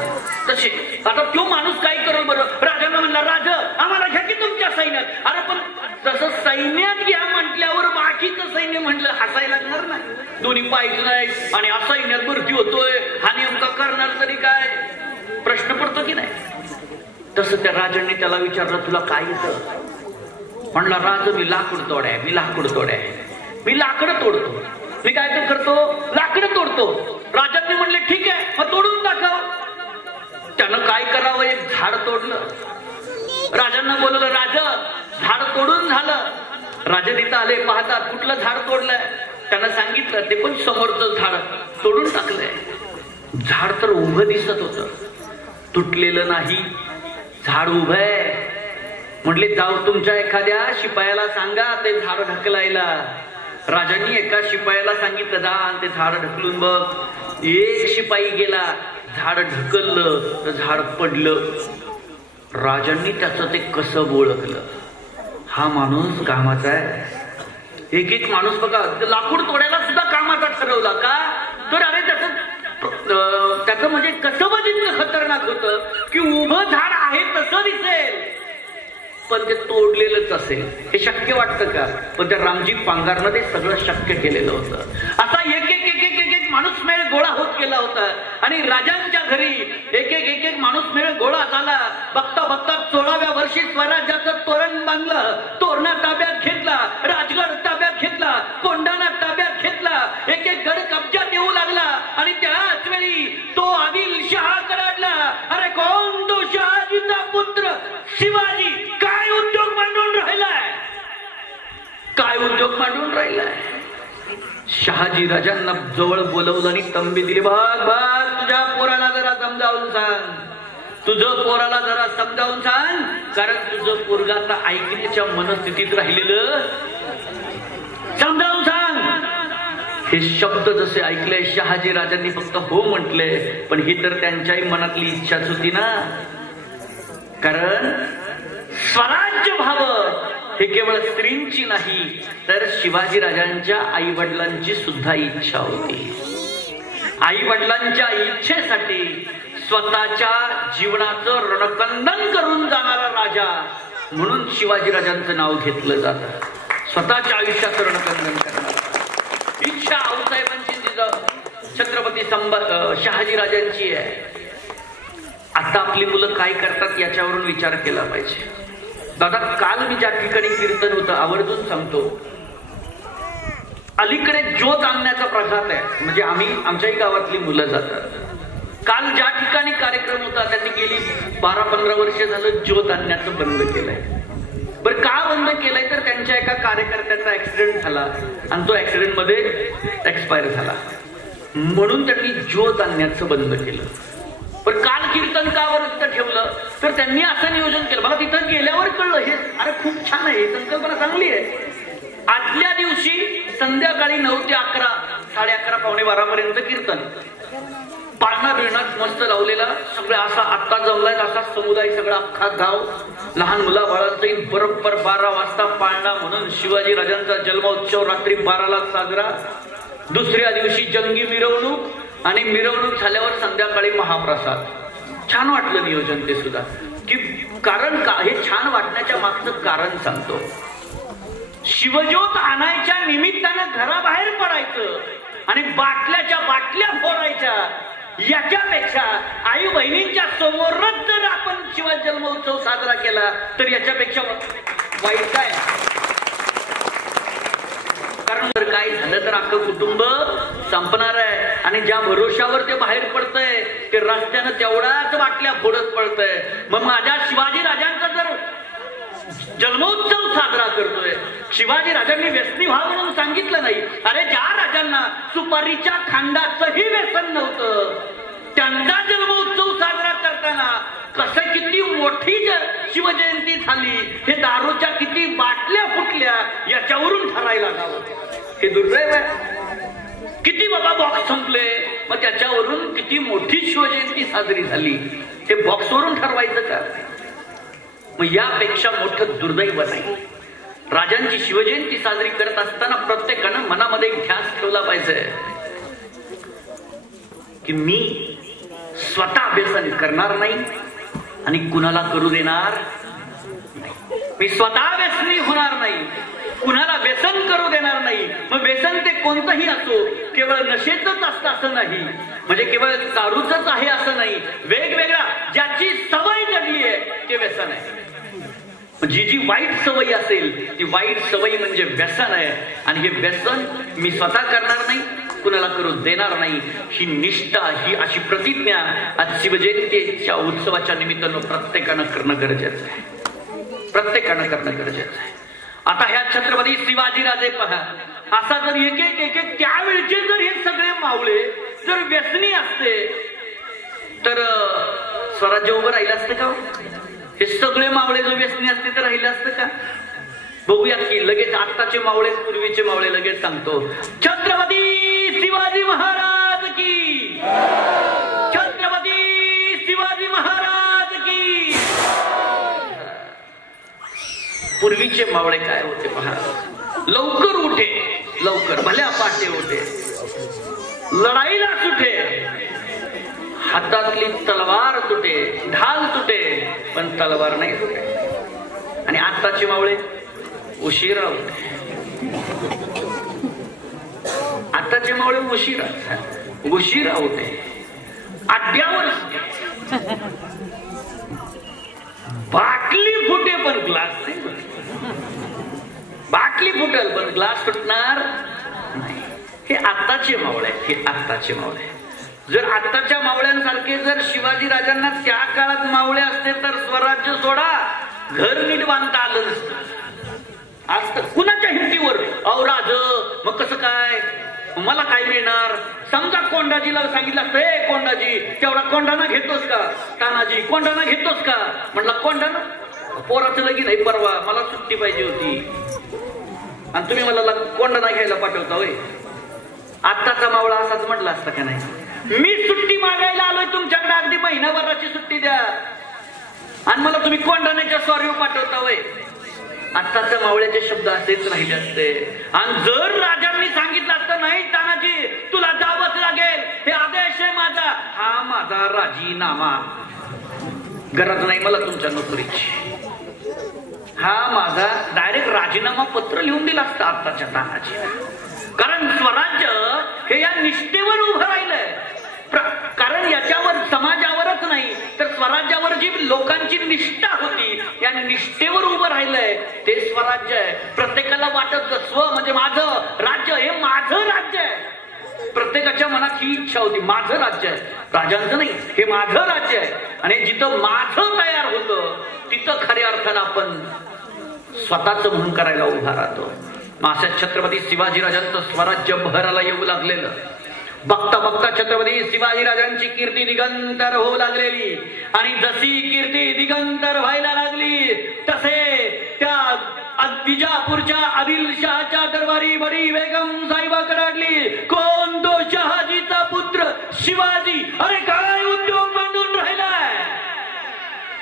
तसे. आता तो माणूस काय करेल बरं? राजांना म्हणला, राजा आम्हाला घ्या की तुमच्या सैन्यात. अरे पण तसं सैन्यात घ्या म्हटल्यावर बाकीचं सैन्य म्हटलं हसायला लागणार ना. दोन्ही पायच नाही आणि हा सैन्यात भरती होतोय, हा नेमका करणार तरी काय, प्रश्न पडतो की नाही. तसं त्या राजांनी त्याला विचारलं, तुला काय येतं? म्हणला, राज मी लाकूड तोड्या, मी लाकूड तोड्या, मी लाकडं तोडतो. मी काय तर करतो, लाकडं तोडतो. राजांनी म्हणले, ठीक आहे मग तोडून दाखव. त्यानं काय करावं, एक झाड तोडलं. राजांना बोलवलं, राजा झाड तोडून झालं. राजा तिथं आले, पाहतात कुठलं झाड तोडलंय. त्यानं सांगितलं, ते पण समोरचं झाड तोडून टाकलंय. झाड तर उभं दिसत होतं, तुटलेलं नाही, झाड उभं आहे. म्हटले, जाऊ तुमच्या एखाद्या शिपायाला सांगा ते झाड ढकलायला. राजांनी एका शिपायाला सांगितलं, जा आणि ते झाड ढकलून बघ. एक शिपाई गेला, झाड ढकललं तर झाड पडलं. राजांनी त्याचं ते कसं ओळखलं, हा माणूस कामाचा आहे. एक एक माणूस बघा, लाकूड तोडायला सुद्धा कामाचा ठरवला का, तर अरे त्याचं म्हणजे कसं बघितलं खतरनाक होतं की उभं झाड आहे तसं दिसेल पण ते तोडलेलंच असेल. हे शक्य वाटतं का? पण त्या रामजी पांगारनं ते सगळं शक्य केलेलं होतं. असा एक एक एक एक एक एक माणूस मेळ गोळा होत गेला होता आणि राजांच्या घरी एक एक एक एक माणूस मेळ गोळा झाला. बघता बघता 16व्या वर्षी स्वराज्याचं तोरण बांधलं, तोरणा ताब्यात घेतला, राजगड ताब्यात घेतला, कोंढाणा ताब्यात घेतला, एक एक गड कब्जात येऊ लागला आणि त्याच वेळी तो आदिलशहा कडाडला. अरे कोण तो? शहाजीचा पुत्र शिवाजी. काय उद्योग मांडून राहिलाय, काय उद्योग मांडून राहिलाय. शहाजी राजांना जवळ बोलवलं आणि तंबी दिली. बघ बघ, तुझ्या पोराला जरा समजावून सांग, तुझं पोराला जरा समजावून सांग, कारण तुझं पोरगा आता ऐकण्याच्या मनस्थितीत राहिलेलं, समजावून सांग. हे शब्द जसे ऐकले शहाजी राजांनी फक्त हो म्हटले, पण ही तर त्यांच्याही मनातली इच्छाच होती ना. कारण स्वराज्य व्हावं हे केवळ स्त्रींची नाही तर शिवाजी राजांच्या आई वडिलांची सुद्धा इच्छा होती. आई वडिलांच्या इच्छेसाठी स्वतःच्या जीवनाचं रणकंदन करून जाणारा राजा म्हणून शिवाजी राजांचं नाव घेतलं जातं. स्वतःच्या आयुष्याचं रणकंदन करणारा इच्छा आऊसाहेबांची छत्रपती शहाजी राजांची आहे. आता आपली मुलं काय करतात याच्यावरून विचार केला पाहिजे. दादा, काल मी ज्या ठिकाणी कीर्तन होतं आवर्जून सांगतो, अलीकडे ज्योत आणण्याचा प्रघात आहे. म्हणजे आमच्याही गावातली मुलं जातात. काल ज्या ठिकाणी कार्यक्रम होता त्यांनी गेली 12-15 वर्ष झालं ज्योत आणण्याचं बंद केलंय. बरं, का बंद केलंय तर त्यांच्या एका कार्यकर्त्याचा ऍक्सिडेंट झाला आणि तो ऍक्सिडेंट मध्ये एक्सपायर झाला म्हणून त्यांनी ज्योत आणण्याचं बंद केलं. पण काल कीर्तन का बरं ठेवलं तर त्यांनी असं नियोजन केलं. मला तिथं गेल्यावर कळलं, हे अरे खूप छान आहे, संकल्पना चांगली आहे. आदल्या दिवशी संध्याकाळी 9 ते 11, 11:30, 11:15 पर्यंत कीर्तन, पाळणा बिळणात मस्त लावलेला, सगळं असा आत्ता जमलाय असा समुदाय, सगळा अख्खा गाव, लहान मुला बाळांचाही बरोबर 12 वाजता पाळणा म्हणून शिवाजी राजांचा जन्मोत्सव रात्री 12ला साजरा. दुसऱ्या दिवशी जंगी मिरवणूक आणि मिरवणूक झाल्यावर संध्याकाळी महाप्रसाद. छान वाटलं नियोजन ते सुद्धा. की कारण का हे छान वाटण्याच्या मागचं कारण सांगतो. शिवज्योत आणायच्या निमित्तानं घराबाहेर पडायचं आणि बाटल्या फोडायच्या याच्यापेक्षा आई बहिणींच्या समोरच जर आपण शिवाजी जन्मोत्सव साजरा केला तर याच्यापेक्षा वाईट काय? कारण जर काय झालं तर अख्खं कुटुंब संपणार आहे आणि ज्या भरोशावर ते बाहेर पडतंय ते रस्त्यानं तेवढाच बाटल्या फोडत पडतंय. मग माझ्या शिवाजी राजांचा जर जन्मोत्सव साजरा करतोय, शिवाजी राजांनी व्यसनी व्हा म्हणून सांगितलं नाही. अरे ज्या राजांना सुपारीच्या खांडाचंही व्यसन नव्हतं त्यांचा जन्मोत्सव साजरा करताना कसं किती मोठी शिवजयंती झाली, हे दारूच्या किती बाटल्या फुटल्या याच्यावरून ठरायला लागावं. हे दुर्दैव आहे. किती बाबा बॉक्स संपले मग त्याच्यावरून किती मोठी शिवजयंती साजरी झाली हे बॉक्सवरून ठरवायचं का? मग यापेक्षा मोठं दुर्दैव नाही. राजांची शिवजयंती साजरी करत असताना प्रत्येकानं मनामध्ये एक ध्यास ठेवला पाहिजे की मी स्वतः व्यसन करणार नाही आणि कुणाला करू देणार नाही. मी स्वतः व्यसनी होणार नाही, कुणाला व्यसन करू देणार नाही. मग व्यसन ते कोणतंही असो, केवळ नशेचंच असतं असं नाही, म्हणजे केवळ दारूचंच आहे असं नाही. वेगवेगळ्या ज्याची सवय लागली आहे ते व्यसन आहे. जी जी वाईट सवय असेल ती वाईट सवय म्हणजे व्यसन आहे. आणि हे व्यसन मी स्वतः करणार नाही, कुणाला करू देणार नाही, ही निष्ठा, ही अशी प्रतिज्ञा आज शिवजयंतीच्या उत्सवाच्या निमित्तानं प्रत्येकानं करणं गरजेचं आहे. प्रत्येकानं करणं गरजेचं आहे. आता ह्या छत्रपती शिवाजीराजे पहा, असा जर एक एक त्यावेळचे जर हे सगळे मावळे जर व्यसनी असते तर स्वराज्य उभं राहिलं असतं का? हे सगळे मावळे जर व्यसनी असते तर राहिलं असतं का? बघूया की लगेच आत्ताचे मावळे पूर्वीचे मावळे लगेच सांगतो. छत्रपती शिवाजी महाराज की, छत्रपती शिवाजी महाराज की. पूर्वीचे मावळे काय होते पहा, लवकर उठे, लवकर भल्या पाटे उठे, लढाईला सुटे, हातातली तलवार तुटे, ढाल तुटे पण तलवार नाही तुटे. आणि आताचे मावळे उशिरा उठे. आताचे मावळे उशिरा उठे, अड्ड्यावर बाटली फुटे पण ग्लास नाही. बाटली फुटेल पण ग्लास सुटणार नाही. हे आत्ताचे मावळे, हे आत्ताचे मावळे. जर आत्ताच्या मावळ्यांसारखे जर शिवाजी राजांना त्या काळात मावळे असते तर स्वराज्य सोडा, घर नीट बांधता आलं नसतं. आज तर कुणाच्या हिमतीवर अहो राज, मग कसं काय, मला काय मिळणार? समजा कोंडाजीला सांगितलं असतं, हे कोंडाजी तेवढा कोंडाना घेतोस का? तानाजी कोंडाना घेतोस का? म्हटलं कोंडाना, पोराचं लगीन नाही परवा, मला सुट्टी पाहिजे होती आणि तुम्ही मला कोंडाना घ्यायला पाठवता होय. आत्ताचा मावळा असाच म्हटला असता का नाही, मी सुट्टी मागायला आलोय तुमच्याकडे, अगदी महिनाभराची सुट्टी द्या आणि मला तुम्ही कोंडाण्याच्या स्वारीवर पाठवता होय. आत्ताच्या मावळ्याचे शब्द असेच राहिले असते. आणि जर राजांनी सांगितलं असतं, नाही तानाजी तुला जावंच लागेल, हे आदेश आहे माझा, हा माझा राजीनामा, गरज नाही मला तुमच्या नोकरीची, हा माझा डायरेक्ट राजीनामा पत्र लिहून दिला असतं आत्ताच्या तानाजी. कारण स्वराज्य हे या निष्ठेवर उभं राहिलंय. कारण याच्यावर समाजावरच नाही तर स्वराज्यावर जी लोकांची निष्ठा होती या निष्ठेवर उभं राहिलंय ते स्वराज्य आहे. प्रत्येकाला वाटत स्व म्हणजे माझं राज्य, हे माझं राज्य आहे. प्रत्येकाच्या मनात ही इच्छा होती, माझं राज्य आहे, राजांचं नाही, हे माझं राज्य आहे. आणि जिथं माझं तयार होतं तिथं खऱ्या अर्थानं आपण स्वतःच म्हणून करायला उभा राहतो. अशा छत्रपती शिवाजीराजांचं स्वराज्य बहराला येऊ लागलेलं. बघता बघता छत्रपती शिवाजीराजांची कीर्ती दिगंतर होऊ लागलेली. आणि जशी कीर्ती दिगंतर व्हायला लागली तसे त्या विजापूरच्या आदिलशहाच्या दरबारी बडी बेगम साहेबाकडे आली. कोण तो शहाजीचा पुत्र शिवाजी. अरे काय उद्योग मांडून राहिलाय,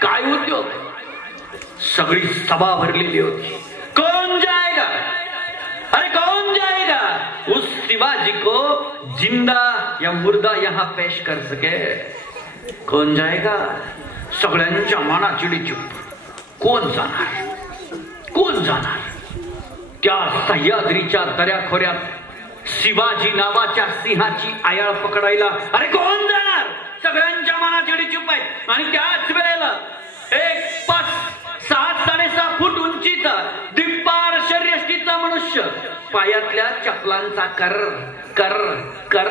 काय उद्योग. सगळी सभा भरलेली होती. कौन जाएगा, अरे कौन जाएगा, उस शिवाजी को जिंदा या मुर्दा यहाँ पेश कर सके. कौन जाएगा. सगळ्यांच्या मनाची चुप. कोण जाणार, कोण जाणार. त्या सह्याद्रीच्या दऱ्याखोऱ्यात शिवाजी नावाच्या सिंहाची आयाळ पकडायला अरे कोण जाणार. सगळ्यांच्या मनात चिडीचूप आहे. आणि त्याच वेळेला एक 6-6.5 फूट उंचीचा दिप्पार शर्यष्टीचा मनुष्य पायातल्या चपलांचा कर कर कर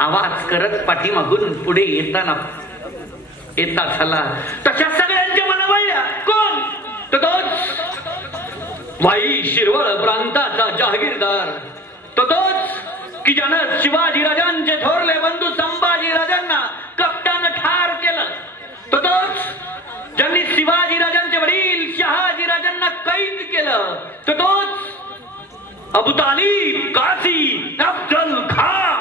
आवाज करत पाठीमागून पुढे येता झाला. तशा सगळ्यांच्या मना वळल्या. कोण? तर तोच वाई शिरवळ प्रांताचा जहागीरदार, तो तोच की ज्यानं शिवाजीराजांचे थोरले बंधू संभाजीराजांना कपटानं ठार केलं, तो तोच ज्यांनी शिवाजीराजांचे वडील शहाजीराजांना कैद केलं, तो तोच अबू तालिब कासी अफजल खान.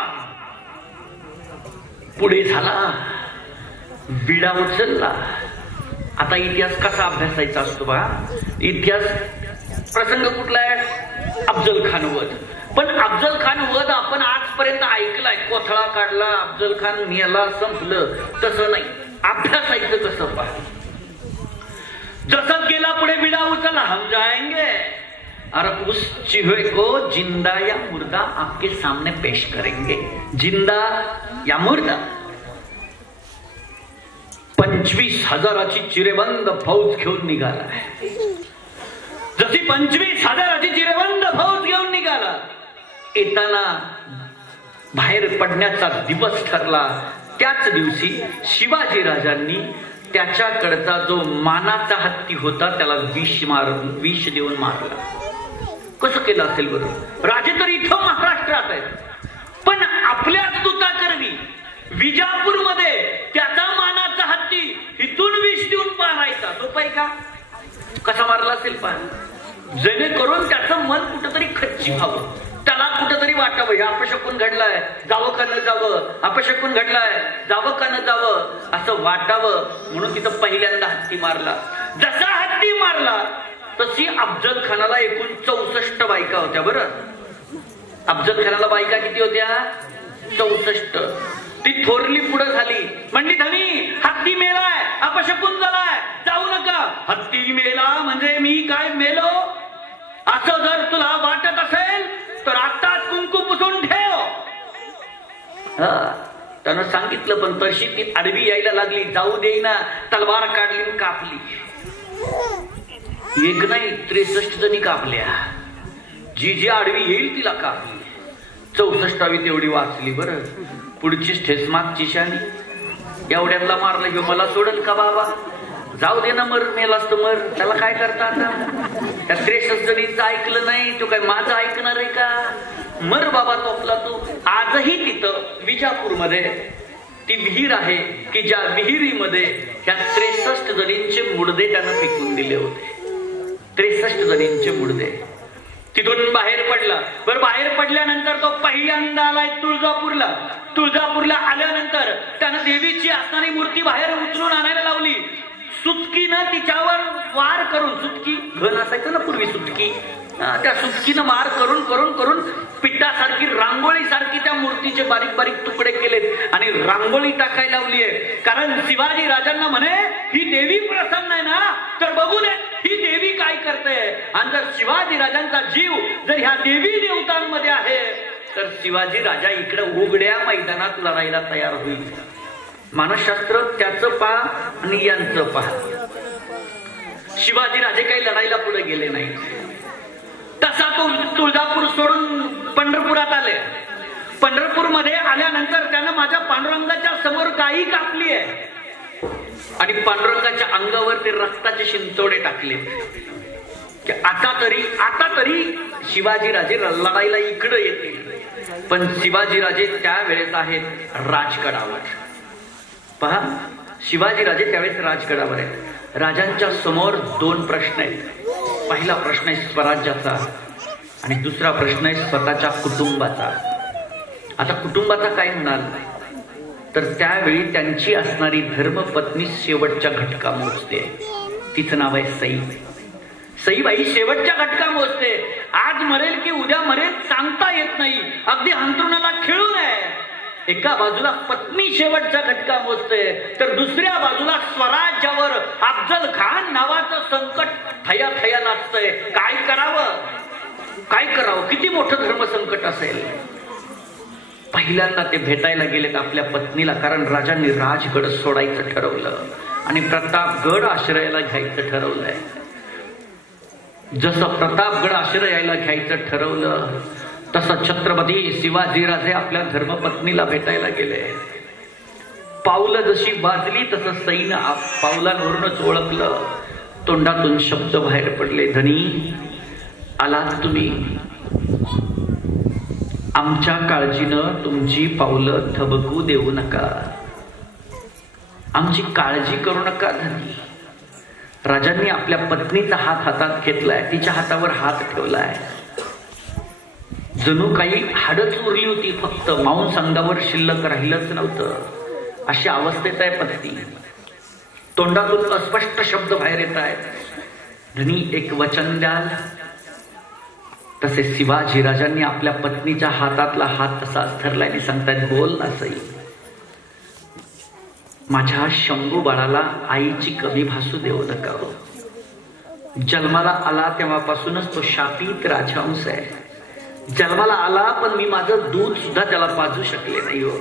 पुढे झाला, विडा उचलला. आता इतिहास कसा अभ्यासायचा असतो बा? इतिहास प्रसंग कुठला आहे? अफजल खान वध. पण अफजल खान वध आपण आजपर्यंत ऐकलाय, कोथळा काढला, अफजल खान मेला, संपलं. तसं नाही, अभ्यासायचं कसं पहा. जसं गेला पुढे विडा उचलला, हम जाएंगे और उस चूहे को जिंदा या मुर्दा आपके सामने पेश करेंगे. जिंदा या मुर्दा. 25,000ची चिरेबंद फौज घेऊन निघाला. जशी 25,000ची चिरेबंद फौज घेऊन निघाला, येताना बाहेर पडण्याचा दिवस ठरला. त्याच दिवशी शिवाजी राजांनी त्याच्याकडचा जो मानाचा हत्ती होता त्याला विष देऊन मारला. कसं केलं असेल बरं? राजे तर इथं महाराष्ट्रात आहेत, पण आपल्याच दूताकरवी विजापूरमध्ये त्याचा मानाचा हत्ती इथून विष देऊन मारायचा. तो पाय का कसा मारला असेल पहा, जेणेकरून त्याचं मन कुठंतरी खच्ची व्हावं, त्याला कुठंतरी वाटावं हे अपशकुन घडलाय, जावं का न जावं, अपशकुन घडलाय, जावं का न जावं असं वाटावं, म्हणून तिथं पहिल्यांदा हत्ती मारला. जसा हत्ती मारला तशी अफजल खानाला एकूण 64 बायका होत्या. बरं, अफजल खानाला बायका किती होत्या? 64. ती थोरली पुढे झाली, म्हणली धनी हत्ती मेलाय, अपशकुन झालाय, जाऊ नका. हत्ती मेला म्हणजे मी काय मेलो असं जर तुला वाटत असेल तर आत्ताच कुंकू पुसून ठेव. त्यानं सांगितलं, पण तशी ती आडवी यायला लागली, जाऊ देईना, तलवार काढली, कापली. एक नाही 63 जणी कापल्या. जी जी आडवी येईल तिला कापली. 64वी तेवढी वाचली. बरं, पुढचीच ठेस मागची शानी. एवढ्यांना मारलं हे मला सोडल का बाबा? जाऊ दे ना, मर मेलास तर मर, त्याला काय करता आता? त्या 63 जणींचं ऐकलं नाही, तू काय माझं ऐकणार आहे का? मर बाबा तोपला तू. आजही तिथं विजापूरमध्ये ती विहीर आहे की ज्या विहिरीमध्ये ह्या 63 जणींचे मुडदे त्यानं फेकून दिले होते. 63 जणींचे मुडदे. तिथून बाहेर पडला. बरं, बाहेर पडल्यानंतर तो पहिल्यांदा आलाय तुळजापूरला. तुळजापूरला आल्यानंतर त्यानं देवीची असणारी मूर्ती बाहेर उचलून आणायला लावली. सुटकीनं तिच्यावर वार करून, सुटकी घन असायचं ना पूर्वी, सुटकी, त्या सुटकीनं मार करून करून करून पिठासारखी, रांगोळी सारखी त्या मूर्तीचे बारीक बारीक तुकडे केलेत आणि रांगोळी टाकायला लावली आहे. कारण शिवाजी राजांना म्हणे ही देवी प्रसन्न आहे ना, तर बघू दे ही देवी काय करते. आणि जर शिवाजी राजांचा जीव जर ह्या देवी देवतांमध्ये आहे तर शिवाजी राजा इकडे उघड्या मैदानात लढायला तयार होईल. मानसशास्त्र त्याचं पहा आणि यांचं पहा. शिवाजी राजे काही लढाईला पुढे गेले नाही. तसा तो तुळजापूर सोडून पंढरपुरात आले. पंढरपूरमध्ये आल्यानंतर त्यानं माझ्या पांडुरंगाच्या समोर गाई कापली आहे आणि पांडुरंगाच्या अंगावर ते रक्ताचे शिंतोडे टाकले. आता तरी शिवाजी राजे लढाईला इकडे येतील. पण शिवाजी राजे त्यावेळेस आहेत राजगडावर. पहा, शिवाजी राजे त्यावेळेस राजगडावर आहेत. राजांच्या समोर 2 प्रश्न आहेत. पहिला प्रश्न आहे स्वराज्याचा आणि दुसरा प्रश्न आहे स्वतःच्या कुटुंबाचा. आता कुटुंबाचा काय म्हणाल तर त्यावेळी त्यांची असणारी धर्मपत्नी शेवटच्या घटका मोजते. तिचं नाव आहे सई. सईबाई शेवटच्या घटका मोजते. आज मरेल की उद्या मरेल सांगता येत नाही. अगदी अंथरुणाला खिळून आहे. एका बाजूला पत्नी शेवटचा घटका मोजते तर दुसऱ्या बाजूला स्वराज्यावर अफजल खान नावाचं संकट थया थया नाचतंय. काय करावं? किती मोठं धर्मसंकट असेल. पहिल्यांदा ते भेटायला गेलेत आपल्या पत्नीला, कारण राजांनी राजगड सोडायचं ठरवलं आणि प्रतापगड आश्रयाला घ्यायचं ठरवलंय. जसं प्रतापगड आश्रयाला घ्यायचं ठरवलं तसं छत्रपती शिवाजीराजे आपल्या धर्मपत्नीला भेटायला गेले. पावलं जशी वाजली तसं सैन्य पावलांवरूनच ओळखलं. तोंडातून शब्द बाहेर पडले, धनी आलात तुम्ही. आमच्या काळजीनं तुमची पावलं थबकू देऊ नका, आमची काळजी करू नका धनी. राजांनी आपल्या पत्नीचा हात हातात घेतलाय, तिच्या हातावर हात ठेवलाय. जणू काही हाडच उरली होती, फक्त मांस अंगावर शिल्लक राहिलंच नव्हतं. अशा अवस्थेत आहे पत्नी. तोंडातून अस्पष्ट शब्द बाहेर येत आहेत. धनी एक वचन द्याल. तसे शिवाजी राजांनी आपल्या पत्नीच्या हातातला हात तसाच धरलाय आणि सांगतायत, बोल ना सई. माझ्या शंभू बाळाला आईची कमी भासू देऊ नका. जन्माला आला तेव्हापासूनच तो शापित राजहंस आहे. जन्माला आला पण मी माझं दूध सुद्धा त्याला पाजू शकले नाही हो,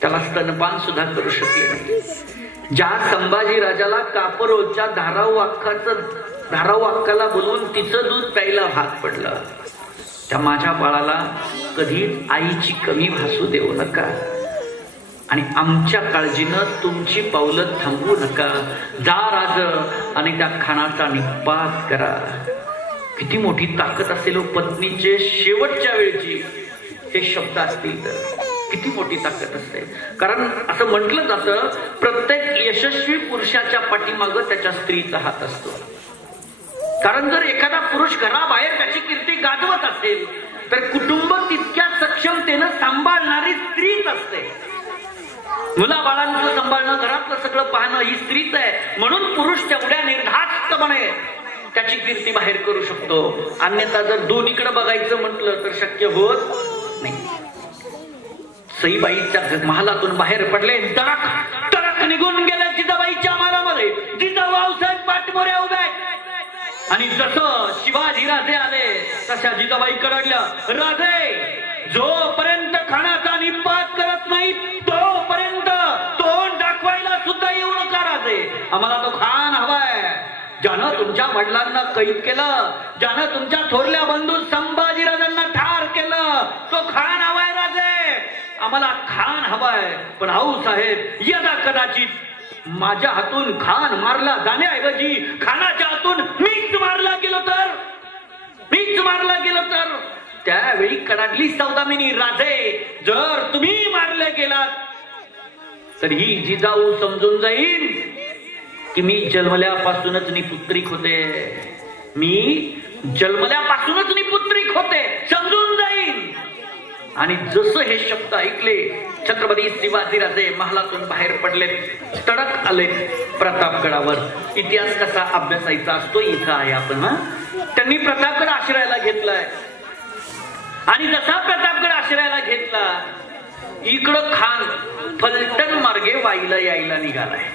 त्याला स्तनपान सुद्धा करू शकले नाही. ज्या संभाजी राजाला कापरोच्या धाराऊ अक्काला बोलवून तिचं दूध प्यायला भाग पडलं, त्या माझ्या बाळाला कधीच आईची कमी भासू देऊ नका आणि आमच्या काळजीनं तुमची पावलं थांबवू नका. जा राज आणि त्या खानाचा निपात करा. किती मोठी ताकद असेल पत्नीचे शेवटच्या वेळची हे शब्द असतील तर किती मोठी ताकद असते. कारण असं म्हटलं जातं, प्रत्येक यशस्वी पुरुषाच्या पाठीमागं त्याच्या स्त्रीचा हात असतो. कारण जर एखादा पुरुष घराबाहेर त्याची कीर्ती गाजवत असेल तर कुटुंब तितक्या सक्षमतेनं सांभाळणारी स्त्रीच असते. मुलाबाळांचं सांभाळणं, घरातलं सगळं पाहणं ही स्त्रीच आहे. म्हणून पुरुष तेवढ्या निर्धास्तपणे त्याची कीर्ती बाहेर करू शकतो. अन्यथा जर दोन्हीकडे बघायचं म्हटलं तर शक्य होत नाही. सईबाईच्या महालातून बाहेर पडले, तडक तडक निघून गेले जिजाबाईच्या महालामध्ये. जिजाबाईसाहेब पाठमोऱ्या उभ्या आणि जसं शिवाजीराजे आले तशा जिजाबाई कडल्या, राजे जोपर्यंत खानाचा निपात करत नाही तोपर्यंत तोंड दाखवायला सुद्धा येऊ नका राजे. आम्हाला तो खान हवाय, ज्यानं तुमच्या वडिलांना कैद केलं, ज्यानं तुमच्या थोरल्या बंधू संभाजीराजांना ठार केलं, तो खान हवाय राजे. आम्हाला खान हवाय. पण आऊ साहेब, यदा कदाचित माझ्या हातून खान मारला जाण्याऐवजी खानाच्या हातून मीच मारला गेलो तर त्यावेळी कडाडली सौदामिनी, राजे जर तुम्ही मारले गेलात तर ही जिजाऊ समजून जाईल की मी जन्मल्यापासूनच निपुत्रिक होते. मी जन्मल्यापासूनच निपुत्रिक होते, समजून जाईल. आणि जसं हे शब्द ऐकले, छत्रपती शिवाजीराजे महालातून बाहेर पडले, तडक आले प्रतापगडावर. इतिहास कसा अभ्यासायचा असतो इथं आहे आपण. त्यांनी प्रतापगड आश्रयाला घेतलाय आणि जसा प्रतापगड आश्रयाला घेतला, इकडं खान फलटण मार्गे वाईला यायला निघालाय.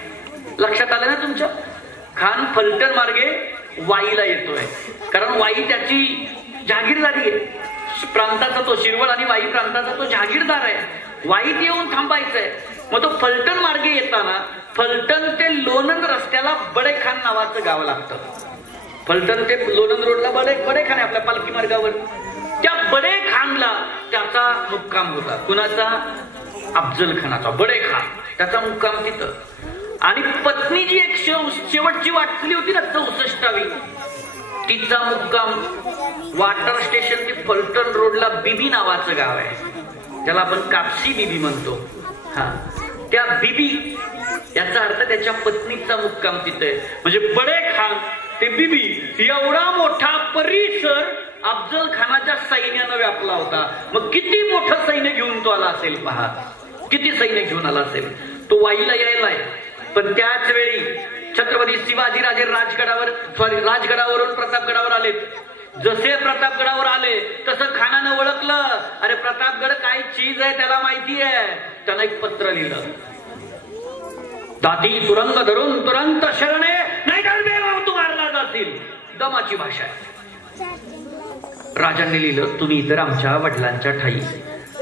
लक्षात आलं ना तुमच्या? खान फलटण मार्गे वाईला येतोय, कारण वाई त्याची जहागीरदारी आहे. प्रांताचा तो शिरवळ आणि वाई प्रांताचा तो जहागीरदार आहे. वाईत येऊन थांबायचंय. मग तो फलटण मार्गे येताना फलटण ते लोणंद रस्त्याला बडेखान नावाचं गाव लागतं. फलटण ते लोणंद रोडला बडेखान आहे आपल्या पालखी मार्गावर. त्या बडेखानला त्याचा मुक्काम होता. कुणाचा? अफजल खानाचा. बडेखान त्याचा मुक्काम तिथं. आणि पत्नी जी एक शेवटची वाटली होती ना 64वी, तिचा मुक्काम वॉटर स्टेशन ते फलटण रोडला बीबी नावाचं गाव आहे, ज्याला आपण कापसी बीबी म्हणतो. त्या बीबी याचा अर्थ त्याच्या पत्नीचा मुक्काम तिथे. म्हणजे बडेखान ते बीबी एवढा मोठा परिसर अफजल खानाच्या सैन्यानं व्यापला होता. मग किती मोठं सैन्य घेऊन तो आला असेल पहा, किती सैन्य घेऊन आला असेल. तो वाईला यायलाय. पण त्याच वेळी छत्रपती शिवाजीराजे राजगडावरून प्रतापगडावर आले. जसे प्रतापगडावर आले तसं खानानं ओळखलं, अरे प्रतापगड काय चीज आहे त्याला माहिती आहे. त्यानं एक पत्र लिहिलं, दाती तुरंग धरून तुरंत शरणे नाही तर बेवाव तू मारला जातील. दमाची भाषा आहे. राजांनी लिहिलं, तुम्ही इतर आमच्या वडिलांच्या ठाई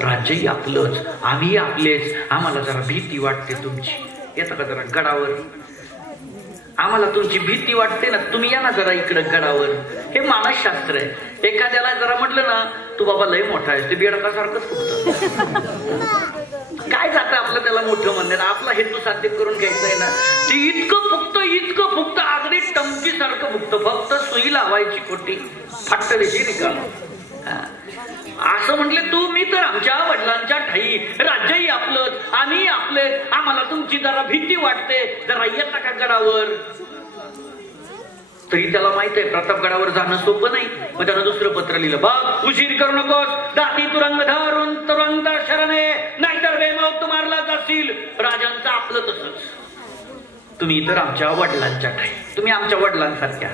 राज्यही आपलंच, आम्ही आपलेच, आम्हाला जरा भीती वाटते तुमची. येतं का जरा गडावर? आम्हाला तुमची भीती वाटते ना, तुम्ही या ना जरा इकडं गडावर. हे मानसशास्त्र आहे. एखाद्याला जरा म्हटलं ना तू बाबा लय मोठा आहेस, ते बेडकासारखंच फुगतं. काय जातं आपलं त्याला मोठं म्हणणं, आपला हेतू साध्य करून घ्यायचा आहे ना. ते इतकं फुगतं अगदी टमकी सारखं फुगतं. फक्त सुई लावायची खोटी, फाट्ट रेषी निकाल. असं म्हटले तू, मी तर आमच्या वडिलांच्या ठाई, राज्यही आपलंच, आम्ही आपलेच, आम्हाला तुमची जरा भीती वाटते, जरा येता का गडावर? तरी त्याला माहित आहे प्रतापगडावर जाणं सोपं नाही. मग त्यानं दुसरं पत्र लिहिलं, बघ उशीर करू नकोस, दाती तुरंग धरून तुरंग शरणे, नाहीतर बेमौत तू मारला जाशील. राजांचं आपलं तसंच, तुम्ही तर आमच्या वडिलांच्या ठाई, तुम्ही आमच्या वडिलांसारख्या,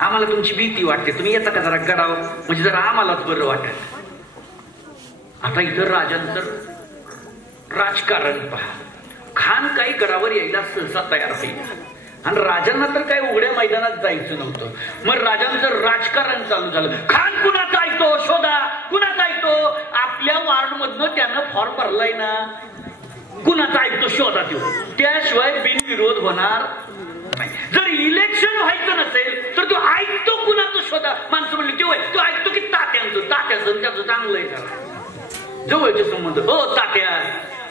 आम्हाला तुमची भीती वाटते, तुम्ही येता का जरा गडावर, म्हणजे जरा आम्हालाच बरं वाटेल. आता इतर राजांचं राजकारण पहा. खान काही गडावर यायला सहसा तयार होईल, आणि राजांना तर काही उघड्या मैदानात जायचं नव्हतं. मग राजांचं राजकारण चालू झालं. खान कुणाचा ऐकतो शोधा, कुणाचा ऐकतो. आपल्या वार्ड मधनं त्यानं फॉर्म भरलाय ना, कुणाचा ऐकतो शोधा देऊ, त्याशिवाय बिनविरोध होणार नाही. जर इलेक्शन व्हायचं नसेल तर तो ऐकतो कुणाचं शोधा. माणसं म्हणली तो ऐकतो की तात्याचं त्याचं चांगलं आहे का जवळचे संबंध. हो तात्या,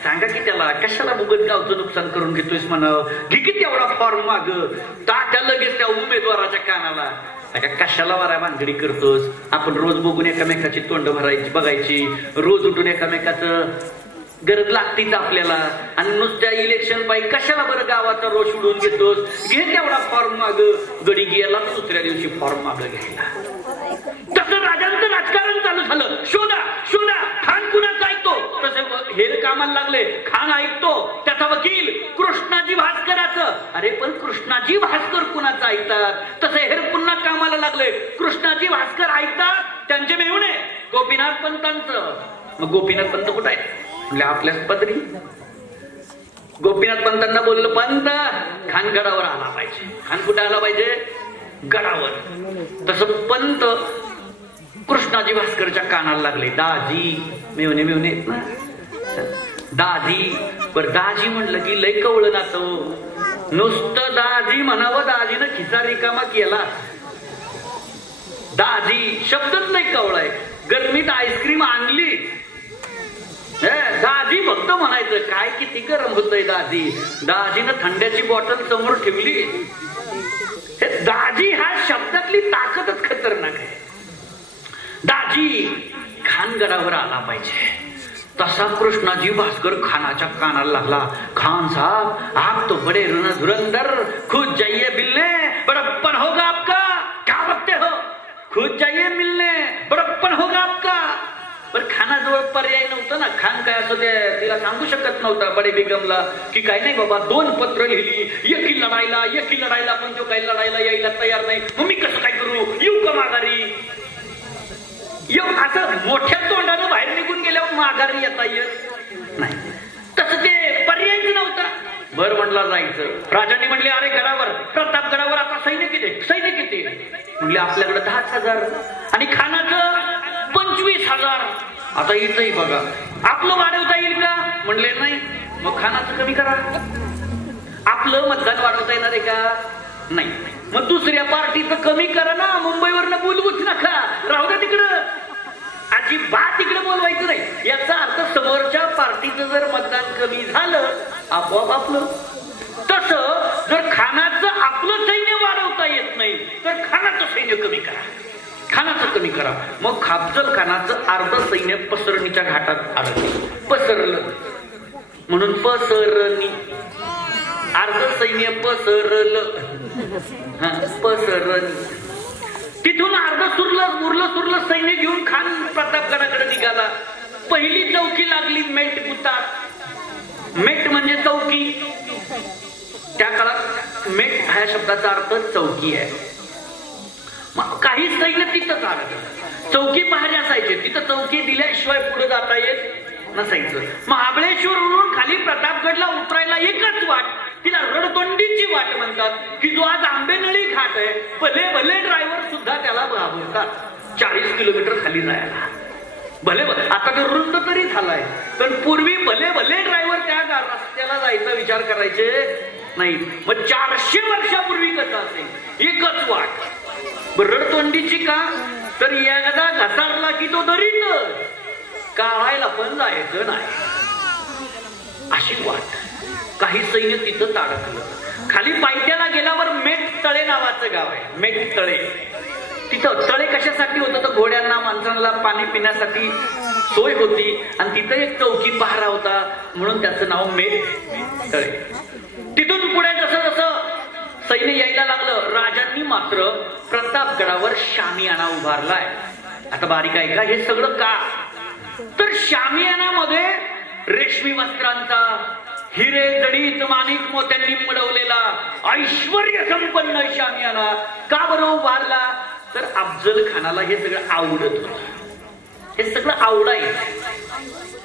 सांगा की त्याला कशाला बुगत गावचं नुकसान करून घेतोयस म्हणावं, घे की तेवढा फॉर्म माग. तात्या लगेच त्या उमेदवाराच्या कानाला, कशाला वारा भानगडी करतोस, आपण रोज बघून एकामेकाची तोंड बघायची, रोज उठून एकामेकाचं गरज लागतीच आपल्याला, आणि नुसत्या इलेक्शन पाहिजे कशाला बरं गावाचा रोष उडवून घेतोस, घे तेवढा फॉर्म माग. गडी गेला दुसऱ्या दिवशी फॉर्म माग घ्यायला. तसं राजांचं राजकारण चालू झालं. शोधा शोधा, खान कुणाचं ऐकतो. तसे हेर कामाला लागले. खान ऐकतो त्याचा वकील कृष्णाजी भास्कराचं. अरे पण कृष्णाजी भास्कर कुणाचं ऐकतात. तसे हेर पुन्हा कामाला लागले. कृष्णाजी भास्कर ऐकतात त्यांचे मेहुणे गोपीनाथ पंतांचं. मग गोपीनाथ पंत कुठं आहे म्हणजे आपल्याच पदरी. गोपीनाथ पंतांना बोललं, पंत खान गडावर आला पाहिजे. खान कुठे आला पाहिजे? गडावर. तसं पंत कृष्णाजी भास्करच्या कानाला लागले. दाजी मेवणे मेवणे ना, दाजी. बर दाजी म्हणलं की लय कवळ नातो. नुसतं दाजी म्हणावं, दाजीनं खिसा रिकामा केला. दाजी शब्दच लय कवळ आहे. गरमीत आईस्क्रीम आणली, दाजी फक्त म्हणायचं. काय किती गरम होतंय दाजी. दाजीनं थंड्याची बॉटल समोर ठेवली. दाजी हा शब्दातली ताकदच खतरनाक आहे. दाजी खानगडावर आला पाहिजे. तसा कृष्णाजी भास्कर खानाच्या कानाला लागला. खान साहब आप तो बड़े धुरंधर, खुद जाइए मिलने, बड़प्पन होगा आपका. क्या बकते हो, खुद जाइए मिलने, बड़प्पन होगा आपका. पण खानाजवळ पर्याय नव्हता ना. खान काय असं ते तिला सांगू शकत नव्हता बडे बेगमला की काय नाही बाबा, 2 पत्र लिहिली, एकी लढायला, पण तो काही लढायला यायला तयार नाही. मग मी कसं काय करू, येऊ का माघारी? येऊ असं मोठ्या तोंडानं बाहेर निघून गेल्यावर माघारी येता येत नाही. तसं ते पर्यायच नव्हता. बर म्हटलं जायचं. राजांनी म्हणले, अरे गडावर, प्रतापगडावर आता सैन्य किती म्हणले, आपल्याकडे 10,000 आणि खानाचं 25,000. आता इथंही बघा, आपलं वाढवता येईल का? म्हणले नाही. मग खानाचं कमी करा. आपलं मतदान वाढवता येणार आहे का? नाही. मग दुसऱ्या पार्टीचं कमी करा ना. मुंबईवरनं बोलवूच नका, राहू द्या तिकडं. अजिबात तिकडे बोलवायचं नाही. याचा अर्थ समोरच्या पार्टीचं जर मतदान कमी झालं, आपोआप आपलं. तसं जर खानाचं आपलं सैन्य वाढवता येत नाही तर खानाचं सैन्य कमी करा. खानाचं कमी करा. मग अफजल खानाचं अर्ध सैन्य पसरणीच्या घाटात अडकलं. पसरलं म्हणून पसरणी, अर्ध सैन्य पसरलं. पसरणी. तिथून अर्ध सुरलं सैन्य घेऊन खान प्रतापगडाकडे निघाला. पहिली चौकी लागली मेट उतार. मेट म्हणजे चौकी. त्या काळात मेट ह्या शब्दाचा अर्थ चौकी आहे. काही सैन्य तिथंच अडकलं. चौकी पहारे असायचे तिथं. चौकी दिल्याशिवाय पुढे जाता येत नसायचं. महाबळेश्वरवरून खाली प्रतापगडला उतरायला एकच वाट, तिला रडतोंडीची वाट म्हणतात, की जो आज आंबेनळी घाट आहे. भले ड्रायव्हर सुद्धा त्याला घाबरतात. 40 किलोमीटर खाली जायला. भले आता तर रुंद तरी झालाय, पण पूर्वी भले भले ड्रायव्हर त्या रस्त्याला जायचा विचार करायचे नाही. मग 400 वर्षापूर्वी कसं असेल, एकच वाट रडतोंडीची का, तर एकदा घसारला की तो दरीत काढायला पण जायचं नाही, अशी वाट. काही सैन्य तिथं अडकलं. खाली पायथ्याला गेल्यावर मेट तळे नावाचं गाव आहे, मेट तळे. तिथं तळे कशासाठी होतं, तर घोड्यांना माणसांना पाणी पिण्यासाठी सोय होती, आणि तिथं एक चौकी पहारा होता, म्हणून त्याचं नाव मेट तळे. तिथून पुढे जसं जसं सैन्य यायला लागलं, राजांनी मात्र प्रतापगडावर शामियाना उभारलाय. आता बारीक आहे का, हे सगळं का, तर शामियानामध्ये रेशमी वस्त्रांचा, हिरे जडीत माणिक मोत्यांनी मडवलेला ऐश्वर्य संपन्न शामियाना का बरं उभारला, तर अफजल खानाला हे सगळं आवडत होतं, हे सगळं आवडायचं.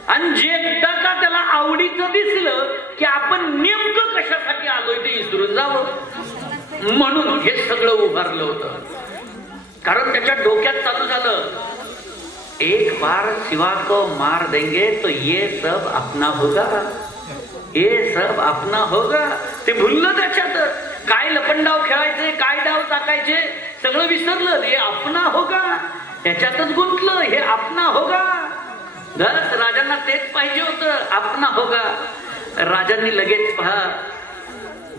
आणि जे एकदा का त्याला आवडीचं दिसलं की आपण नेमकं कशासाठी आलोय ते विसरून जावं, म्हणून हे सगळं उभारलं होतं. कारण त्याच्या डोक्यात चालू झालं, एक बार शिवा को मार देंगे तो ये सब अपना होगा, ये सब अपना होगा. ते भुललं त्याच्यात, काय लपंडाव खेळायचे, काय डाव टाकायचे सगळं विसरलं. हे अपना होगा, त्याच्यातच गुंतलं, हे अपना होगा. बस राजांना तेच पाहिजे होतं, अपना होगा. राजांनी लगेच पहा,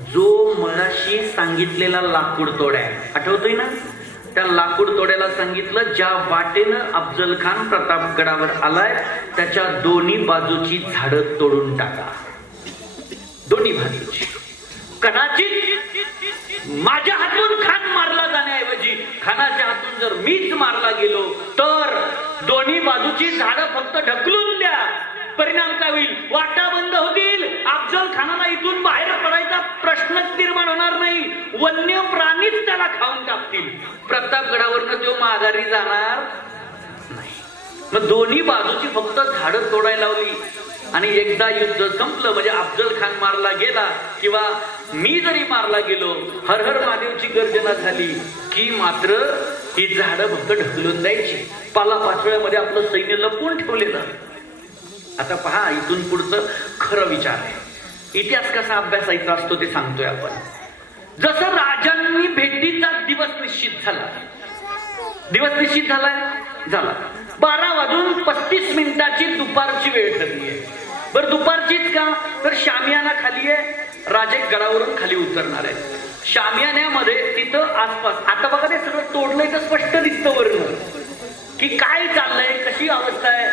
जो मगाशी सांगितलेला लाकूड तोड्या आठवतोय ना, त्या लाकूड तोड्याला सांगितलं, ज्या वाटेनं अफजल खान प्रतापगडावर आलाय त्याच्या दोन्ही बाजूची झाडं तोडून टाका, दोन्ही बाजूची. कदाचित माझ्या हातून खान मारला जाण्याऐवजी खानाच्या हातून जर मीच मारला गेलो तर दोन्ही बाजूची झाडं फक्त ढकलून द्या. परिणाम काय होईल, वाटा बंद होतील, अफजल खानाला इथून बाहेर पडायचा प्रश्नच निर्माण होणार नाही, वन्य प्राणीच त्याला खाऊन टाकतील, प्रतापगडावरनं तो माघारी जाणार नाही. मग दोन्ही बाजूची फक्त झाडं तोडायला लावली, आणि एकदा युद्ध संपलं म्हणजे अफजल खान मारला गेला किंवा मी जरी मारला गेलो, हर हर महादेवची गर्जना झाली की मात्र ही झाडं फक्त ढकलून द्यायची. पालापाचोळ्यामध्ये आपलं सैन्य लपवून ठेवलेलं. आता पहा, इथून पुढचं खरं विचार आहे. इतिहास कसा अभ्यासायचा असतो ते सांगतोय आपण. जसं राजांनी भेटीचा दिवस निश्चित झाला, दिवस निश्चित झालाय, झाला 12:35 दुपारची वेळ ठरली आहे. बरं दुपारचीच का, तर शामियाना खाली आहे, राजे गडावरून खाली उतरणार आहेत. शामियान्यामध्ये तिथं आसपास आता बघा ते सगळं तोडलंय तर स्पष्ट दिसतं वरून की काय चाललंय, कशी अवस्था आहे,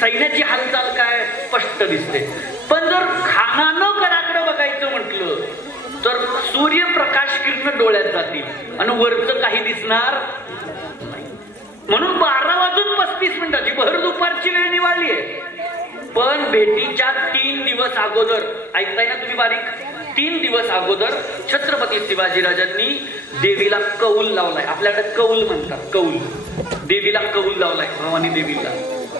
सैन्याची हालचाल काय स्पष्ट दिसते. पण जर खानानं गडाकडे बघायचं म्हटलं तर सूर्यप्रकाश किरण डोळ्यात जातील आणि वरचं काही दिसणार नाही. म्हणून 12:35 भर दुपारची वेळ निवडली आहे. पण भेटीच्या 3 दिवस अगोदर, ऐकताय ना तुम्ही बारीक, 3 दिवस अगोदर छत्रपती शिवाजीराजांनी देवीला कौल लावलाय. आपल्याकडे कौल म्हणतात, कौल, देवीला कौल लावलाय भवानी देवीला,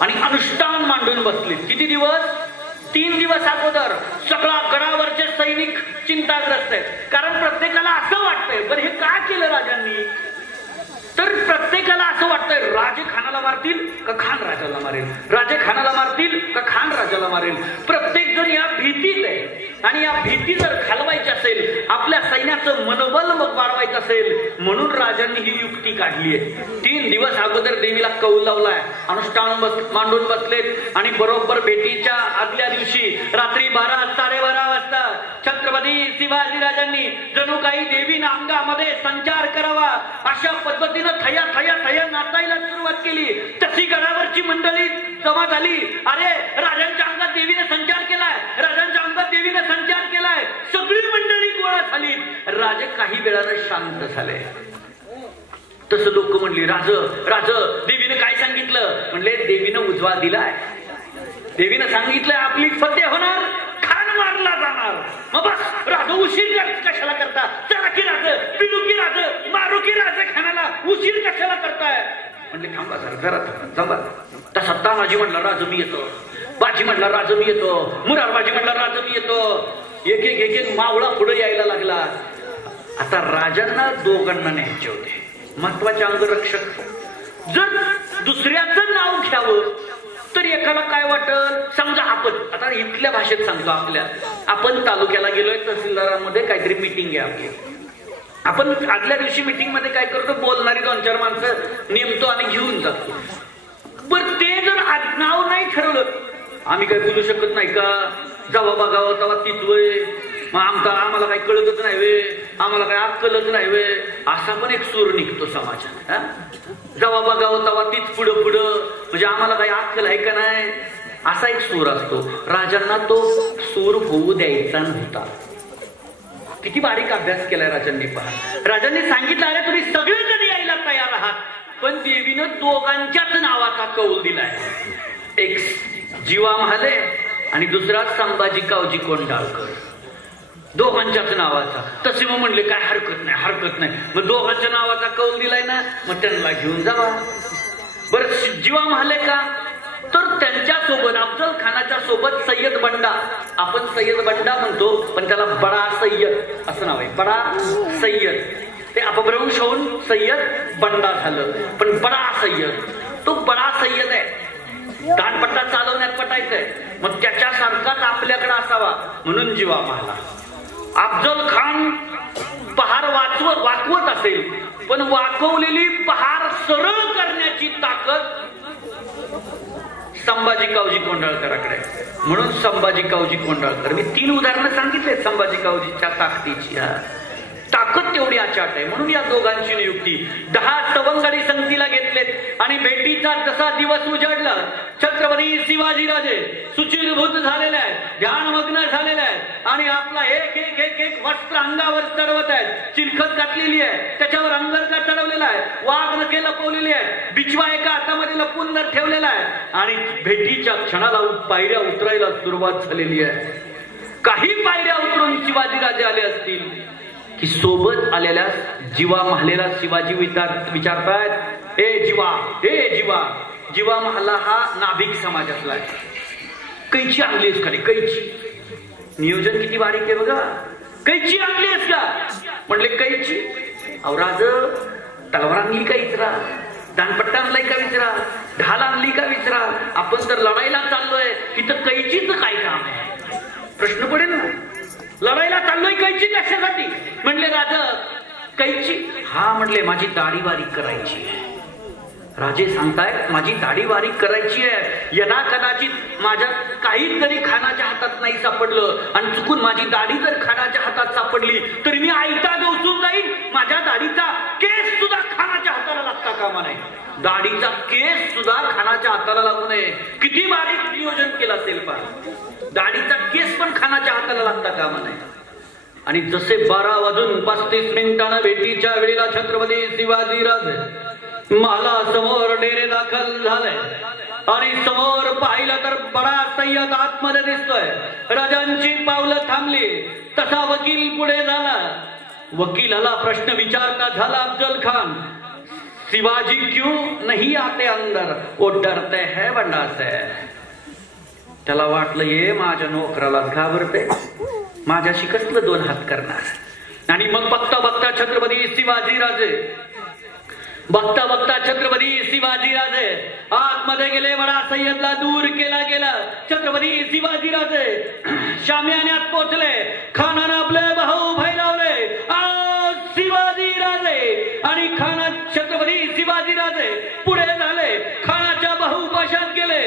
आणि अनुष्ठान मांडून बसले. किती दिवस, 3 दिवस अगोदर. सगळा गडावरचे सैनिक चिंताग्रस्त आहेत, कारण प्रत्येकाला असं वाटतंय बरं हे का केलं राजांनी, तर प्रत्येकाला असं वाटतंय राजे खानाला मारतील का खान राजाला मारेल, राजे खानाला मारतील का खान राजाला मारेल. प्रत्येक जण या भीतीत आहे, आणि या भीती जर घालवायची असेल, आपल्या सैन्याचं मनोबल मग वाढवायचं असेल, म्हणून राजांनी ही युक्ती काढली आहे. 3 दिवस अगोदर देवीला कौल लावलाय, अनुष्ठान मांडून बसलेत, आणि बरोबर भेटीच्या आदल्या दिवशी रात्री 12-12:30 वाजता छत्रपती शिवाजीराजांनी जणू काही देवीनं अंगामध्ये संचार करावा अशा पद्धतीनं थया थया थया नाचायला सुरुवात केली. तशी गडावरची मंडळी जमा झाली. अरे राजांच्या अंगात देवीने संचार केलाय, राजांच्या अंगात देवीने संचार केलाय, सगळी मंडळी गोळा झाली. राजे काही वेळानं शांत झाले. तसं लोक म्हणली, राज राज देवीने काय सांगितलं, म्हणले देवीनं उजवा दिलाय, देवीनं सांगितलंय आपली फतेह होणार, खान मारला जाणार. मग बस राज उशीर कशाला करता, चला की राज, पिलू की राज, मारू की राज, खानाला उशीर कशाला करताय. म्हणले थांबा जरा थांबा. तसा तानाजी म्हणला राज मी येतो, बाजी म्हणला राज मी येतो, मुरारबाजी म्हणला राज मी येतो. एक एक एक एक मावळा पुढे यायला लागला. आता राजांना दोघांना न्यायचे होते, महत्वाचे अंगरक्षक. जर दुसऱ्याचं नाव घ्यावं तर एकाला काय वाटल, समजा आपण आता इथल्या भाषेत सांगतो, आपण तालुक्याला गेलोय, तहसीलदारामध्ये काहीतरी मीटिंग आहे आपली. आपण आदल्या दिवशी मीटिंग मध्ये काय करतो, बोलणारी 2-4 माणसं नेमतो आणि घेऊन जातो. पण ते जर नाव नाही ठरवलं, आम्ही काय बोलू शकत नाही का, जावा बघावं तेव्हा तीच वय, मग आम्हाला काही कळतच नाही वे, आम्हाला काही अक्कलच नाही वे, असा पण एक सूर निघतो समाजात. जावा बघावं तेव्हा तीच पुढं म्हणजे आम्हाला काही अक्कल आहे का नाही, असा एक सूर असतो. राजांना तो सूर होऊ द्यायचा नव्हता. किती बारीक अभ्यास केलाय राजांनी पहा. राजांनी सांगितलं, अरे तुम्ही सगळेजण यायला तयार आहात, पण देवीनं दोघांच्याच नावाचा कौल दिलाय. एक जीवा महाले आणि दुसरा संभाजी कावजी कोंढाळकर, दोघांच्याच नावाचा. तसे मग म्हणले काय हरकत नाही, मग दोघांच्या नावाचा कौल दिलाय ना, मग त्यांना घेऊन जावा. बरं जीवा महाले का, तर त्यांच्या सोबत अफजल खानाच्या सोबत सय्यद बंडा, आपण सय्यद बंडा म्हणतो पण त्याला बडा सय्यद असं नाव आहे, बडा सय्यद. ते अपभ्रंश होऊन सय्यद बंडा झालं, पण बडा सय्यद, तो बडा सय्यद आहे. दानपट्टा चालवण्यात पटायचंय, मग त्याच्यासारखाच आपल्याकडे असावा म्हणून जीवा महाला. अफजल खान पहार वाकवत असेल, पण वाकवलेली पहार सरळ करण्याची ताकद संभाजी कावजी कोंढाळकरांकडे, म्हणून संभाजी कावजी कोंढाळकर. मी 3 उदाहरणं सांगितले संभाजी कावजीच्या ताकदीची. ताकद तेवढी अचाट आहे, म्हणून या दोघांची नियुक्ती. 10 सवंगडी संगतीला घेतलेत आणि भेटीचा जसा दिवस उजाडला, छत्रपती शिवाजीराजे सुचिरभूत झालेले आहेत, ध्यानमग्न झालेले आहेत आणि आपला एक वस्त्र अंगावर चढवत आहेत. चिलखत घातलेली आहे, त्याच्यावर अंगरखा चढवलेला आहे, वाघ नखे लपवलेली आहे, बिचवा एका हातामध्ये लपून ठेवलेला आहे आणि भेटीच्या क्षणाला पायऱ्या उतरायला सुरुवात झालेली आहे. काही पायऱ्या उतरून शिवाजीराजे आले असतील की सोबत आलेल्या जीवा महालेला शिवाजी विचारतायत, हे जीवा. जीवा महाला हा नाभिक समाजातला आहे. कैची आणलीस का रे, कैची? नियोजन किती बारीक आहे बघा. कैची आणलीस का म्हणले, कैची. अहो राज, तलवार आणली का विचारा, दानपट्टा आणलाय का विचारा, ढाल आणली का विचारा. आपण तर लढाईला चाललोय, इथं कैचीच काय काम आहे, प्रश्न पडेल ना. लढाईला चाललोय, कैची कशासाठी म्हणले राजा. कैची? हा म्हणले, माझी दाढी बारीक करायची आहे. राजे सांगतायत माझी दाढी बारीक करायची आहे, यदा कदाचित माझ्या काहीतरी खानाच्या हातात नाही सापडलं आणि चुकून माझी दाढी जर खानाच्या हातात सापडली तरी मी आयता गवसून जाईल. माझ्या दाढीचा केस सुद्धा खानाच्या हाताला लागता कामा नये. दाढीचा केस सुद्धा खानाच्या हाताला लागू नये. किती बारीक नियोजन केलं असेल पहा. दाढीचा केस पण खानाच्या हाताला लागता कामा नये. आणि जसे 12:35 भेटीच्या वेळेला छत्रपती शिवाजीराजे मला समोर डेरे दाखल झाले आणि समोर पाहिलं तर बडा सय्यद आतमध्ये दिसतोय. राजांची पावलं थांबली, तसा वकील पुढे झाला. वकिलाला प्रश्न विचारता झाला अफजल खान, शिवाजी क्यों नहीं आते अंदर, वो डरते है बंडा से. त्याला वाटलं ये माझ्या नोकराला घाबरते, माझ्याशी कसलं 2 हात करणार. आणि मग बघता छत्रपती शिवाजीराजे आतमध्ये गेले. बडा सय्यदला दूर केला गेला. छत्रपती शिवाजीराजे शामियान्यात पोहोचले. खानानं आपले भाऊ फैलावले. शिवाजीराजे आणि छत्रपती शिवाजीराजे पुढे झाले. खानाच्या बाहुपाशात गेले.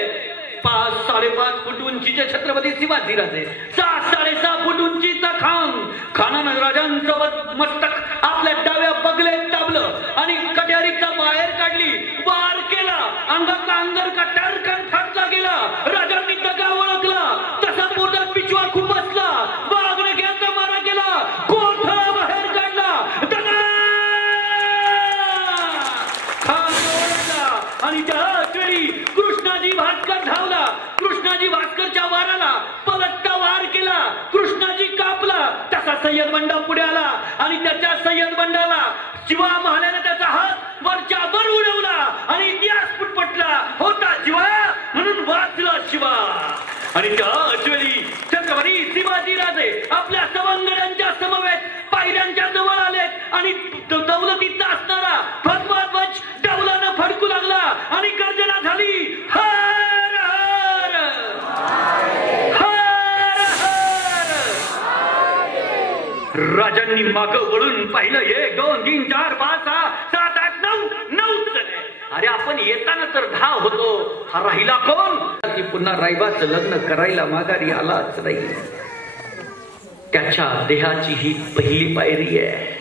5-5.5 फूट उंचीचे छत्रपती शिवाजीराजे, 6-6.5 फूट उंचीचा खानानं राजांसोबत मस्तक आपल्या डाव्या बगलेत दाबलं आणि कट्यारीचा बाहेर काढली. वार केला. अंगातला अंगरखा टरकन फाटला गेला. राजांनी दगा ओळखला. तसा पूर्ण पिचवा खूप बसला. वाघने घ्यायचा मारा केला. कोठा बाहेर काढला. दगा खान ओळखला आणि त्याच वेळी कृष्णाजी भास्कर धावला. कृष्णाजी भास्करच्या वाराला पलटता वार केला. कृष्णाजी कापला. तसा सय्यद बंडा पुढे आला आणि त्याच्या सय्यद बंडाला शिवा महाल्याने त्याचा हात वरच्या वर उडवला आणि इतिहास पुटपटला. होता शिवा म्हणून वाचला शिवा. आणि त्याच वेळी छत्रपती शिवाजीराजे आपल्या सवंगड्यांच्या समवेत पायऱ्यांच्या जवळ आले आणि दौलतीचा असणारा भगवा ध्वज डौलानं फडकू लागला आणि गर्जना झाली. हर राजांनी मागं वळून पाहिलं. 1 2 3 4 5 6 7 8 9 9 जण. अरे आपण येताना तर 10 होतो, हा राहिला कोण? ती पुन्हा रायबाचं लग्न करायला माघारी आलाच नाही. त्याच्या देहाची ही पहिली पायरी आहे.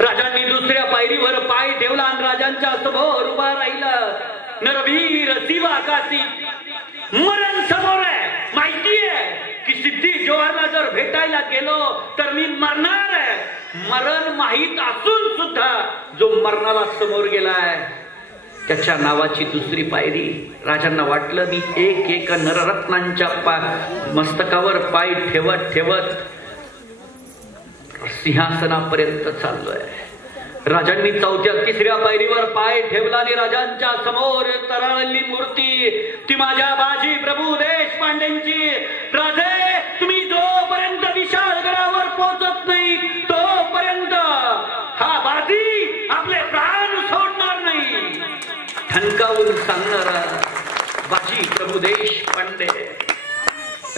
राजांनी दुसऱ्या पायरीवर पाय ठेवला आणि राजांच्या समोर उभा राहिला. नरवीर शिवाकाशी मरण समोर आहे. माहिती आहे की सिद्धी जोहरला जर भेटायला गेलो तर मी मरणार आहे. मरण माहीत असून सुद्धा जो मरणाला समोर गेलाय त्याच्या नावाची दुसरी पायरी. राजांना वाटलं मी एक एक नररत्नांच्या मस्तकावर पाय ठेवत ठेवत सिंहासनापर्यंत चाललोय. राजांनी 4थ्या 3ऱ्या पायरीवर पाय ठेवला आणि राजांच्या समोर तरळली मूर्ती ती माझ्या बाजी प्रभू देशपांडेंची. राजे तुम्ही जोपर्यंत विशाळगडावर पोहोचत नाही तोपर्यंत हा बाजी आपले प्राण सोडणार नाही. ठणकावून सांगणारा बाजी प्रभू देशपांडे.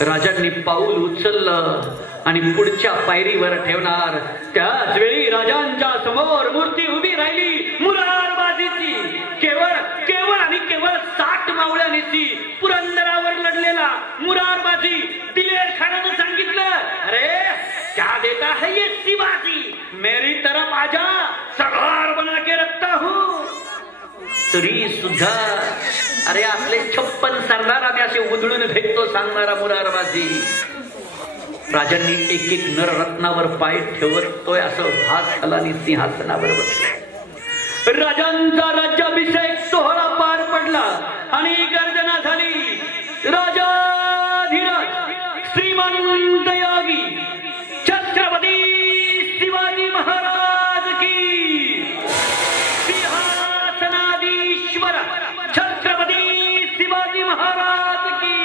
राजांनी पाऊल उचललं आणि पुढच्या पायरीवर ठेवणार. त्याच वेळी राजांच्या समोर मूर्ती उभी राहिली मुरारबाजीची. केवळ आणि केवळ 60 मावळ्यांची पुरंदरावर लढलेला मुरारबाजी. दिलेर खानानं सांगितलं, अरे क्या देता है ये शिवाजी, मेरी तरफ आजा, सवार बना के रखता हूं. तरी सुद्धा अरे असले 56 सरदार आम्ही असे उधळून भेटतो सांगणारा मुरारबाजी. राजांनी एक एक नररत्नावर पाय ठेवतोय असं भास झाला आणि सिंहासनावर बसले. राजांचा राज्याभिषेक सोहळा पार पडला आणि गर्जना झाली. राजाधिराज श्रीमंत योगी छत्रपती शिवाजी महाराज की. सिंहासनाधीश्वर छत्रपती शिवाजी महाराज की.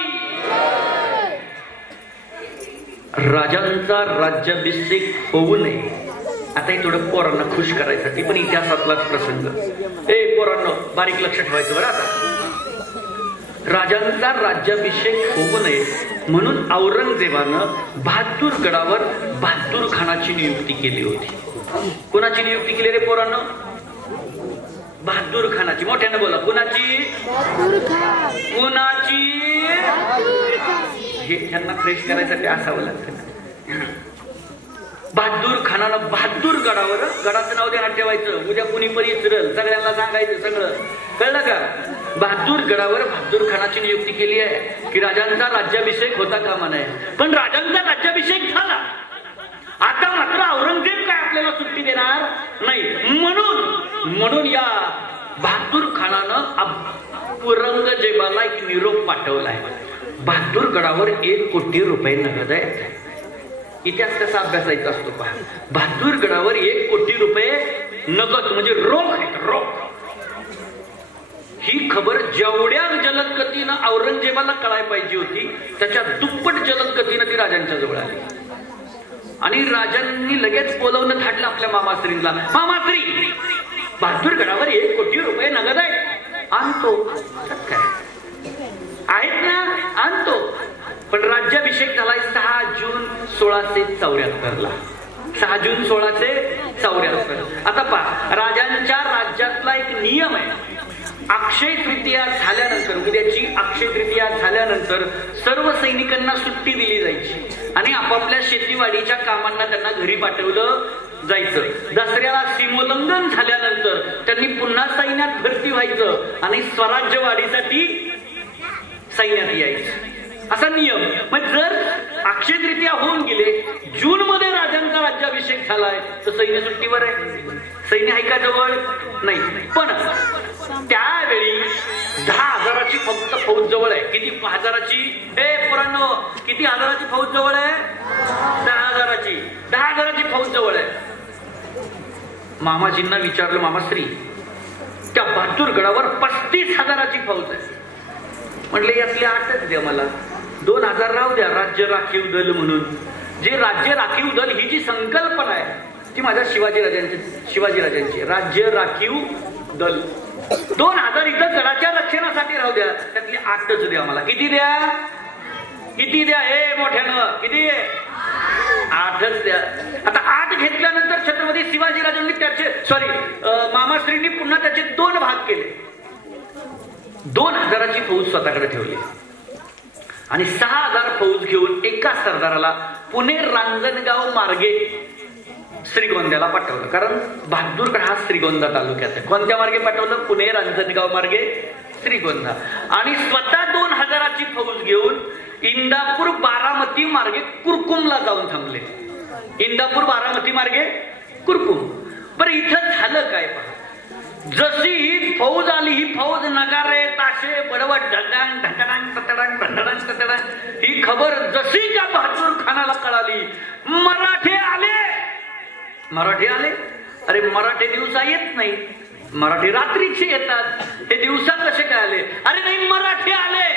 राजांचा राज्याभिषेक होऊ नये आता हे थोडं पोरांना खुश करायसाठी पण इतिहासातलाच प्रसंग. पोरांनो बारीक लक्ष ठेवायचं बरं. आता राजांचा राज्याभिषेक होऊ नये म्हणून औरंगजेबानं बहादूरगडावर बहादूर खानाची नियुक्ती केली होती. कोणाची नियुक्ती केली रे पोरांनो? बहादूर खानाची. मोठ्यानं बोला. कुणाची? कुणाची? हे त्यांना फ्रेश करायसाठी असावं लागतं. बहादूर खानानं बहादूर गडावर, गडाचं नाव ध्यानात ठेवायचं, उद्या कुणी पण विसरल, सगळ्यांना सांगायचं सगळं, कळलं का? बहादूर गडावर बहादूर खानाची नियुक्ती केली आहे की राजांचा राज्याभिषेक होता कामा नये. पण राजांचा राज्याभिषेक झाला. आता मात्र औरंगजेब काय आपल्याला सुट्टी देणार नाही. म्हणून या बहादूर खानानं औरंगजेबाला एक निरोप पाठवलाय. बहादूर गडावर 1 कोटी रुपये नगद आहेत. इतिहास कसा अभ्यासायचा असतो पहा. बहादूर गडावर 1 कोटी रुपये नगद म्हणजे रोख आहेत. रोख ही खबर जेवढ्या जलद गतीनं औरंगजेबाला कळायला पाहिजे होती त्याच्या दुप्पट जलद गतीनं ती राजांच्या जवळ आली. आणि राजांनी लगेच बोलवणं थाटलं आपल्या मामाश्रींना. मामाश्री बहादूर गडावर 1 कोटी रुपये नगद आहे. आणतो काय आहेत ना, आणतो. पण राज्याभिषेक झालाय 6 जून 1674 ला. 6 जून 1674. आता पहा राजांच्या राज्यातला एक नियम आहे. अक्षय तृतीया झाल्यानंतर, उद्याची अक्षय तृतीया झाल्यानंतर सर्व सैनिकांना सुट्टी दिली जायची आणि आपापल्या शेतीवाडीच्या कामांना त्यांना घरी पाठवलं जायचं. दसऱ्याला सीमोल्लंघन झाल्यानंतर त्यांनी पुन्हा सैन्यात भरती व्हायचं आणि स्वराज्यवाढीसाठी सैन्यात यायचं, असा नियम. मग जर अक्षय तृतीया होऊन गेले, जून मध्ये राजांचा राज्याभिषेक झालाय तर सैन्य सुट्टीवर आहे. सैन्य आहे का जवळ? नाही. पण त्यावेळी 10,000ची फक्त फौज जवळ आहे. किती हजाराची? पोरांनो किती हजाराची फौज जवळ आहे? 10,000ची. 10,000ची फौज जवळ आहे. मामाजींना विचारलं, मामाश्री त्या बहादूर गडावर 35,000ची फौज आहे. म्हटले यातले 8च द्या मला, 2,000 राहू द्या राज्य राखीव दल म्हणून. जे राज्य राखीव दल ही जी संकल्पना आहे ती माझ्या शिवाजीराजांची. राज्य राखीव दल 2,000 इथं गडाच्या रक्षणासाठी राहू द्या, त्यातले 8च द्या मला. किती द्या? किती द्या? मोठ्यानं किती? 8च द्या. आता 8 घेतल्यानंतर छत्रपती शिवाजीराजांनी त्याचे मामाश्रींनी पुन्हा त्याचे 2 भाग केले. 2000ची फौज स्वतःकडे ठेवली आणि 6000 फौज घेऊन एका सरदाराला पुणे रांजणगाव मार्गे श्रीगोंद्याला पाठवलं. कारण बहादूरगड हा श्रीगोंदा तालुक्यात आहे. कोणत्या मार्गे पाठवलं? पुणे रांजणगाव मार्गे श्रीगोंदा. आणि स्वतः 2000ची फौज घेऊन इंदापूर बारामती मार्गे कुरकुमला जाऊन थांबले. इंदापूर बारामती मार्गे कुरकुम. बरं इथं झालं काय पहा. जशी ही फौज आली, ही फौज नगारे ताशे बडवट ढगांग ढकडांग ततडांग ढकडांग ततडांग, ही खबर जशी का बहादूर खानाला कळाली, मराठे आले. मराठे आले. अरे मराठे दिवसा येत नाही, मराठी रात्रीचे येतात. हे दिवसा कसे काय आले? अरे नाही, मराठे आले.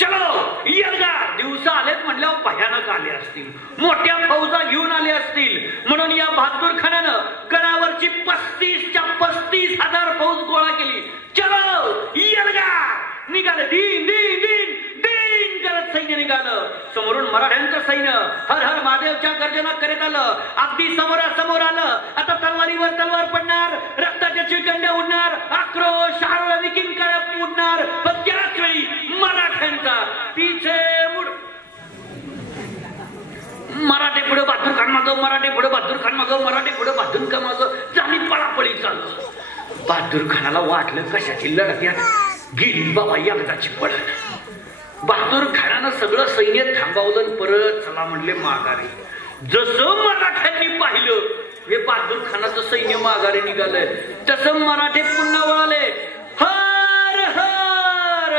चलो येलगार. दिवसा आलेत म्हटल्यावर भयानक आले असतील, मोठ्या फौजा घेऊन आले असतील. म्हणून या बहादूर खानानं गडावरची 35,000 फौज गोळा केली. चलो येलगार. निघाले. दिन दिन दिन दिन करत सैन्य निघालं. समोरून मराठ्यांचं सैन्य हर हर महादेवच्या गर्जना करत आलं. अगदी समोरासमोर आलं. आता तलवारीवर तलवार पडणार, रक्ताच्या चिळकंड्या उडणार, आक्रोश आणि किंकाळ्या उडणार. पण त्याच वेळी मराठ्यांचा पिछे मुड. मराठे पुढे बहादूर खान मागं, मराठे पुढे बहादूर खान मागं, मराठे पुढे बहादूर खान मागं. झाली पळापळी चालू. बहादूर खानाला वाटलं कशाची लढत यात गेली बाबा एकदाची पळत. बहादूर खानानं सगळं सैन्य थांबवलं. परत चला म्हणले माघारी. जसं मराठ्यांनी पाहिलं हे बहादूर खानाचं सैन्य माघारी निघालंय, तसं मराठे पुन्हा वळाले. हर हर.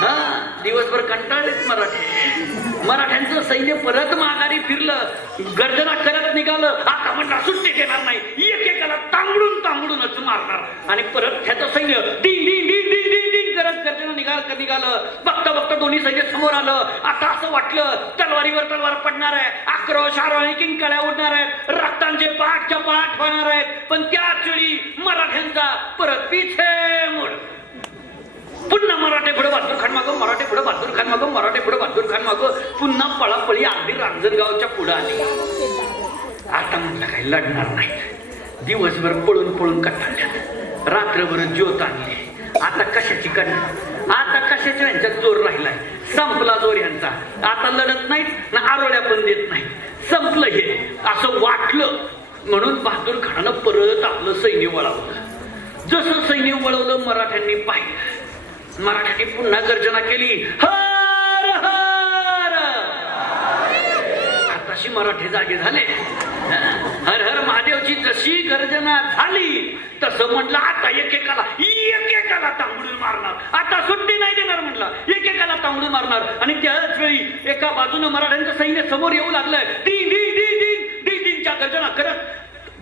हा दिवसभर कंटाळलेत मराठे. मराठ्यांचं सैन्य परत माघारी फिरलं, गर्जना करत निघालं. आता म्हणला सुट्टी देणार नाही, एकेकाला तांबडूनच मारणार. आणि परत त्याचं सैन्य दिन दिन दिन दिन दिन दिन करत गर्जना निघालं. बघता बघता दोन्ही सैन्य समोर आलं. आता असं वाटलं तलवारीवर तलवार पडणार आहे, आक्रोश आरोही किंकाळ्या उडणार आहेत, रक्तांचे पाठच्या पाठ होणार आहेत. पण त्याच वेळी मराठ्यांचा परत पिछे मुड. पुन्हा मराठे पुढे बहादूर खान मागं, मराठे पुढे बहादूर खान मागं, मराठे पुढे बहादूर खान मागं. पुन्हा पळापळी अगदी रांजणगावच्या पुढे आली. आता म्हटलं काही लढणार नाही. दिवसभर पळून पळून कंटाळल्यात, रात्रभर ज्योत आणली. आता कशाची करणार, आता कशाच्या यांच्यात जोर राहिलाय. संपला जोर यांचा. आता लढत नाहीत ना आरोळ्या पण देत नाहीत. संपलं हे असं वाटलं. म्हणून बहादूर खानानं परत आपलं सैन्य वळवलं. जसं सैन्य वळवलं मराठ्यांनी पाहिलं. मराठ्यांनी पुन्हा गर्जना केली. हर हर. आताशी मराठी जागे झाले. हर हर महादेवची जशी गर्जना झाली तसं म्हटलं आता एकेकाला तांबडून मारणार. आता सुट्टी नाही देणार म्हटलं, एकेकाला तांबडून मारणार. आणि त्याच वेळी एका बाजूने मराठ्यांचं सैन्य समोर येऊ लागलंय. दिन दिन दिन दिन दिन दिनच्या गर्जना करत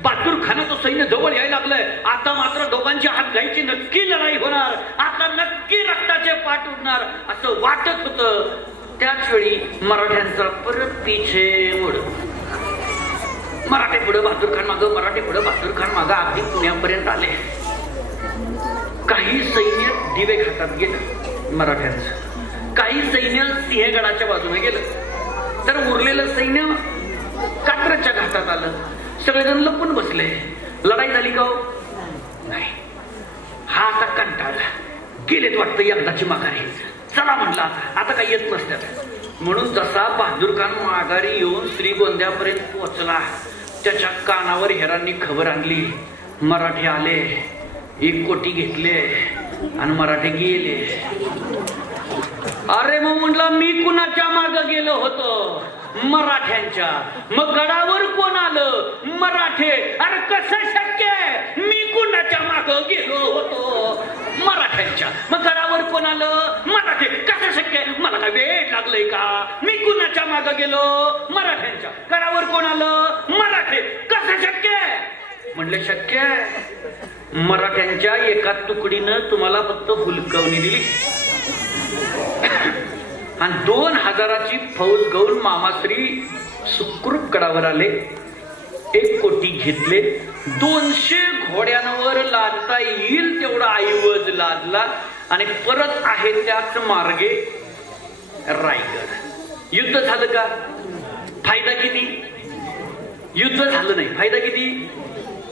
बहादूर खानाचं सैन्य जवळ यायला लागलंय. आता मात्र दोघांची हात घ्यायची नक्की लढाई होणार. आता नक्की रक्ताचे पाठ उडणार असं वाटत होतं. त्याच वेळी मराठ्यांचा परत पिछे मुड. मराठे पुढे बहादूर खान मागं, मराठे पुढे बहादूर खान मागं. अगदी पुण्यापर्यंत आले. काही सैन्य दिवे घाटात गेलं मराठ्यांचं, काही सैन्य सिंहगडाच्या बाजूने गेलं, तर उरलेलं सैन्य कात्रच्या घाटात आलं. सगळेजण लपून बसले. लढाई झाली का? नाही. हा आता कंटाळला. गेलेत वाटतं एकदाची माघारी. चला म्हटला आता काही येत नसतात. म्हणून जसा बहादूर खान माघारी येऊन श्रीगोंद्यापर्यंत पोहोचला, त्याच्या कानावर हेरांनी खबर आणली, मराठे आले, 1 कोटी घेतले आणि मराठे गेले. अरे मग म्हटलं मी कुणाच्या मागं गेलो होतो? मराठ्यांच्या. मग गडावर कोण आलं? मराठे. अरे कसं शक्य आहे? मी कुणाच्या मागं गेलो होतो? मराठ्यांच्या. मग गडावर कोण आलं? मराठे. कसं शक्य आहे? मला काय वेळ लागलंय का? मी कुणाच्या मागं गेलो? मराठ्यांच्या. गडावर कोण आलं? मराठे. कसं शक्य आहे? म्हणलं शक्य आहे. मराठ्यांच्या एका तुकडीनं तुम्हाला फक्त हुलकवणी दिली आणि 2000ची फौज घेऊन मामाश्री सुखरूप गडावर आले. 1 कोटी घेतले. 200 घोड्यांवर लादता येईल तेवढा ऐवज लादला आणि परत आहे त्याच मार्गे रायगड. युद्ध झालं का? फायदा किती? युद्ध झालं नाही, फायदा किती?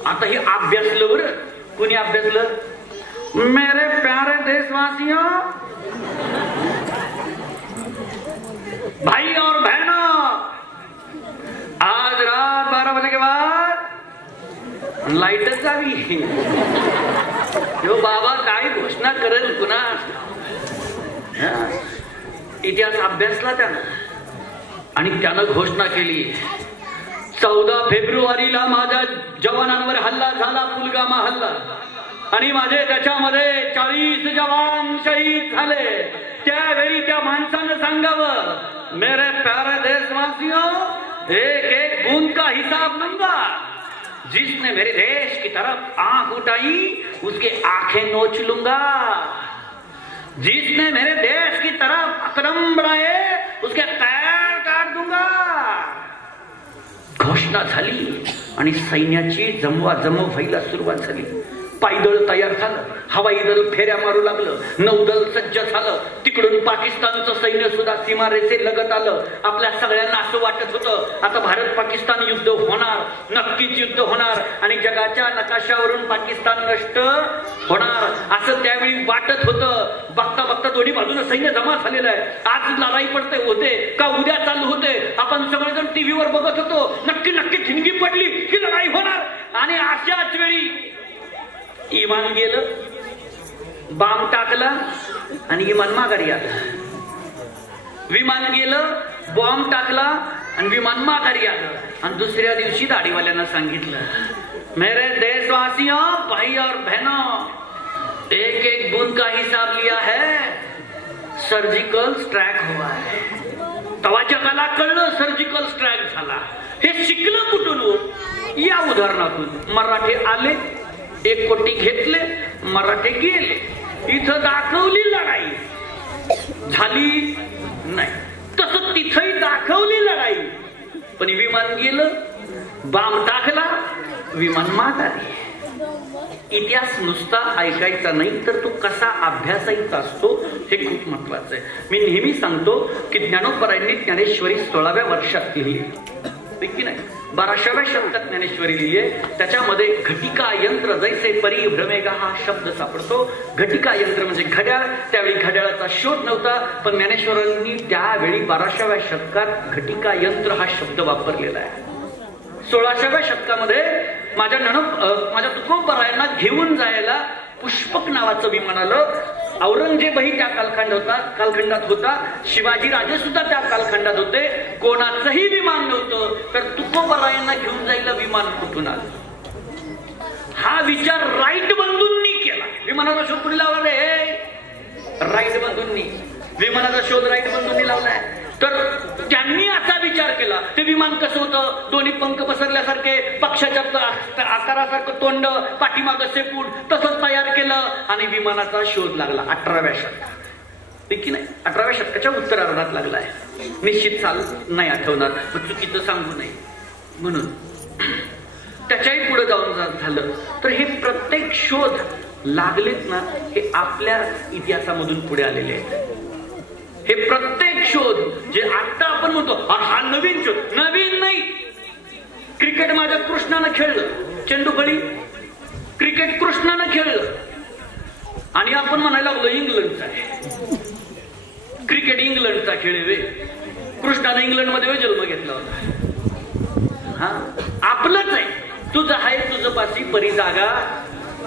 आता हे अभ्यासलं बरं. कोणी अभ्यासलं? मेरे प्यारे देशवासियों, भाई और बहनों, आज रात 12 बजे के बाद लाईटच जावी. जो बाबा काय घोषणा करेल पुन्हा. इतिहास अभ्यासला त्यानं आणि त्यानं घोषणा केली, 14 फेब्रुवारीला माझ्या जवानांवर हल्ला झाला, पुलगामा हल्ला, आणि माझे त्याच्यामध्ये 40 जवान शहीद झाले. त्यावेळी त्या माणसानं सांगावं, मेरे प्यारे देशवासियों, एक एक बूंद का हिसाब लूंगा. जिसने मेरे देश की तरफ आंख उठाई उसके आंखें नोच लूंगा. जिसने मेरे देश की तरफ कदम बढ़ाए उसके पैर काट दूंगा. घोषणा झाली आणि सैन्याची जमवाजमव व्हायला सुरुवात झाली. पायदळ तयार झालं, हवाई दल फेऱ्या मारू लागलं, नौदल सज्ज झालं. तिकडून पाकिस्तानचं सैन्य सुद्धा सीमारेषे लगत आलं. आपल्या सगळ्यांना असं वाटत होतं आता भारत पाकिस्तान युद्ध होणार, नक्कीच युद्ध होणार आणि जगाच्या नकाशावरून पाकिस्तान नष्ट होणार असं त्यावेळी वाटत होतं. बघता बघता दोन्ही बाजूने सैन्य जमा झालेलं आहे. आज लढाई पडते होते का उद्या चालू होते, आपण सगळेजण टीव्हीवर बघत होतो. नक्की नक्की ठिणगी पडली की लढाई होणार. आणि अशाच वेळी इमान गेलं, बाम टाकला आणि इमान माघारी आलं. विमान गेलं, बॉम्ब टाकला आणि विमान माघारी आलं. आणि दुसऱ्या दिवशी दाढीवाल्यांना सांगितलं, मेरे देशवासियों, भाई और बहनों, एक एक बूंद का हिसाब लिया है, सर्जिकल स्ट्राइक हुआ है. तवा जगाला कळलं सर्जिकल स्ट्राइक झाला. हे शिकलं कुठून? या उदाहरणातून. मराठे आले, 1 कोटी घेतले, मराठे गेले. इथं दाखवली लढाई झाली नाही, तसं तिथंही दाखवली लढाई. पण विमान गेलं, बाम टाकला, विमान माघारी. इतिहास नुसता ऐकायचा नाही तर तो कसा अभ्यासायचा असतो हे खूप महत्वाचं आहे. मी नेहमी सांगतो की ज्ञानोबरायांनी ज्ञानेश्वरी 16व्या वर्षात लिहिली की नाही, 12व्या शतकात ज्ञानेश्वरी लिहिली आहे. त्याच्यामध्ये घटिका यंत्र जैसे परिभ्रमेगा हा शब्द सापडतो. घटिका यंत्र म्हणजे घड्याळ. त्यावेळी घड्याळाचा शोध नव्हता, पण ज्ञानेश्वरांनी त्यावेळी 12व्या शतकात घटिका यंत्र हा शब्द वापरलेला आहे. 16व्या शतकामध्ये माझ्या तुकोबरायांना घेऊन जायला पुष्पक नावाचं विमान आलं. औरंगजेबही त्या कालखंडात होता. शिवाजी राजे सुद्धा त्या कालखंडात होते. कोणाचंही विमान नव्हतं, तर तुकोबरायांना घेऊन जायला विमान कुठून आलं? हा विचार राईट बंधूंनी केला. विमानाचा शोध कुणी लावला रे? राईट बंधूंनी. विमानाचा शोध राईट बंधूंनी लावलाय. तर त्यांनी असा विचार केला, ते विमान कसं होतं? दोन्ही पंख पसरल्यासारखे, पक्षाच्या आकारासारखं तोंड, पाठीमागं शेपूट, तसंच तयार केलं आणि विमानाचा शोध लागला 18व्या शतकात. की नाही, 18व्या शतकाच्या उत्तरार्धात लागलाय. निश्चित साल नाही आठवणार, पण चुकीचं सांगू नये म्हणून. त्याच्याही पुढे जाऊन झालं तर हे प्रत्येक शोध लागलेत ना, हे आपल्या इतिहासामधून पुढे आलेले आहेत. हे प्रत्येक शोध जे आता आपण म्हणतो हा नवीन शोध, नवीन नाही. क्रिकेट माझ्या कृष्णानं खेळलं, चेंडूफळी क्रिकेट कृष्णानं खेळलं आणि आपण म्हणायला लागलो इंग्लंडचा आहे. क्रिकेट इंग्लंडचा खेळ वे. कृष्णानं इंग्लंडमध्ये जन्म घेतला होता. हा आपलंच आहे. तुझं आहे, तुझं पाशी परी जागा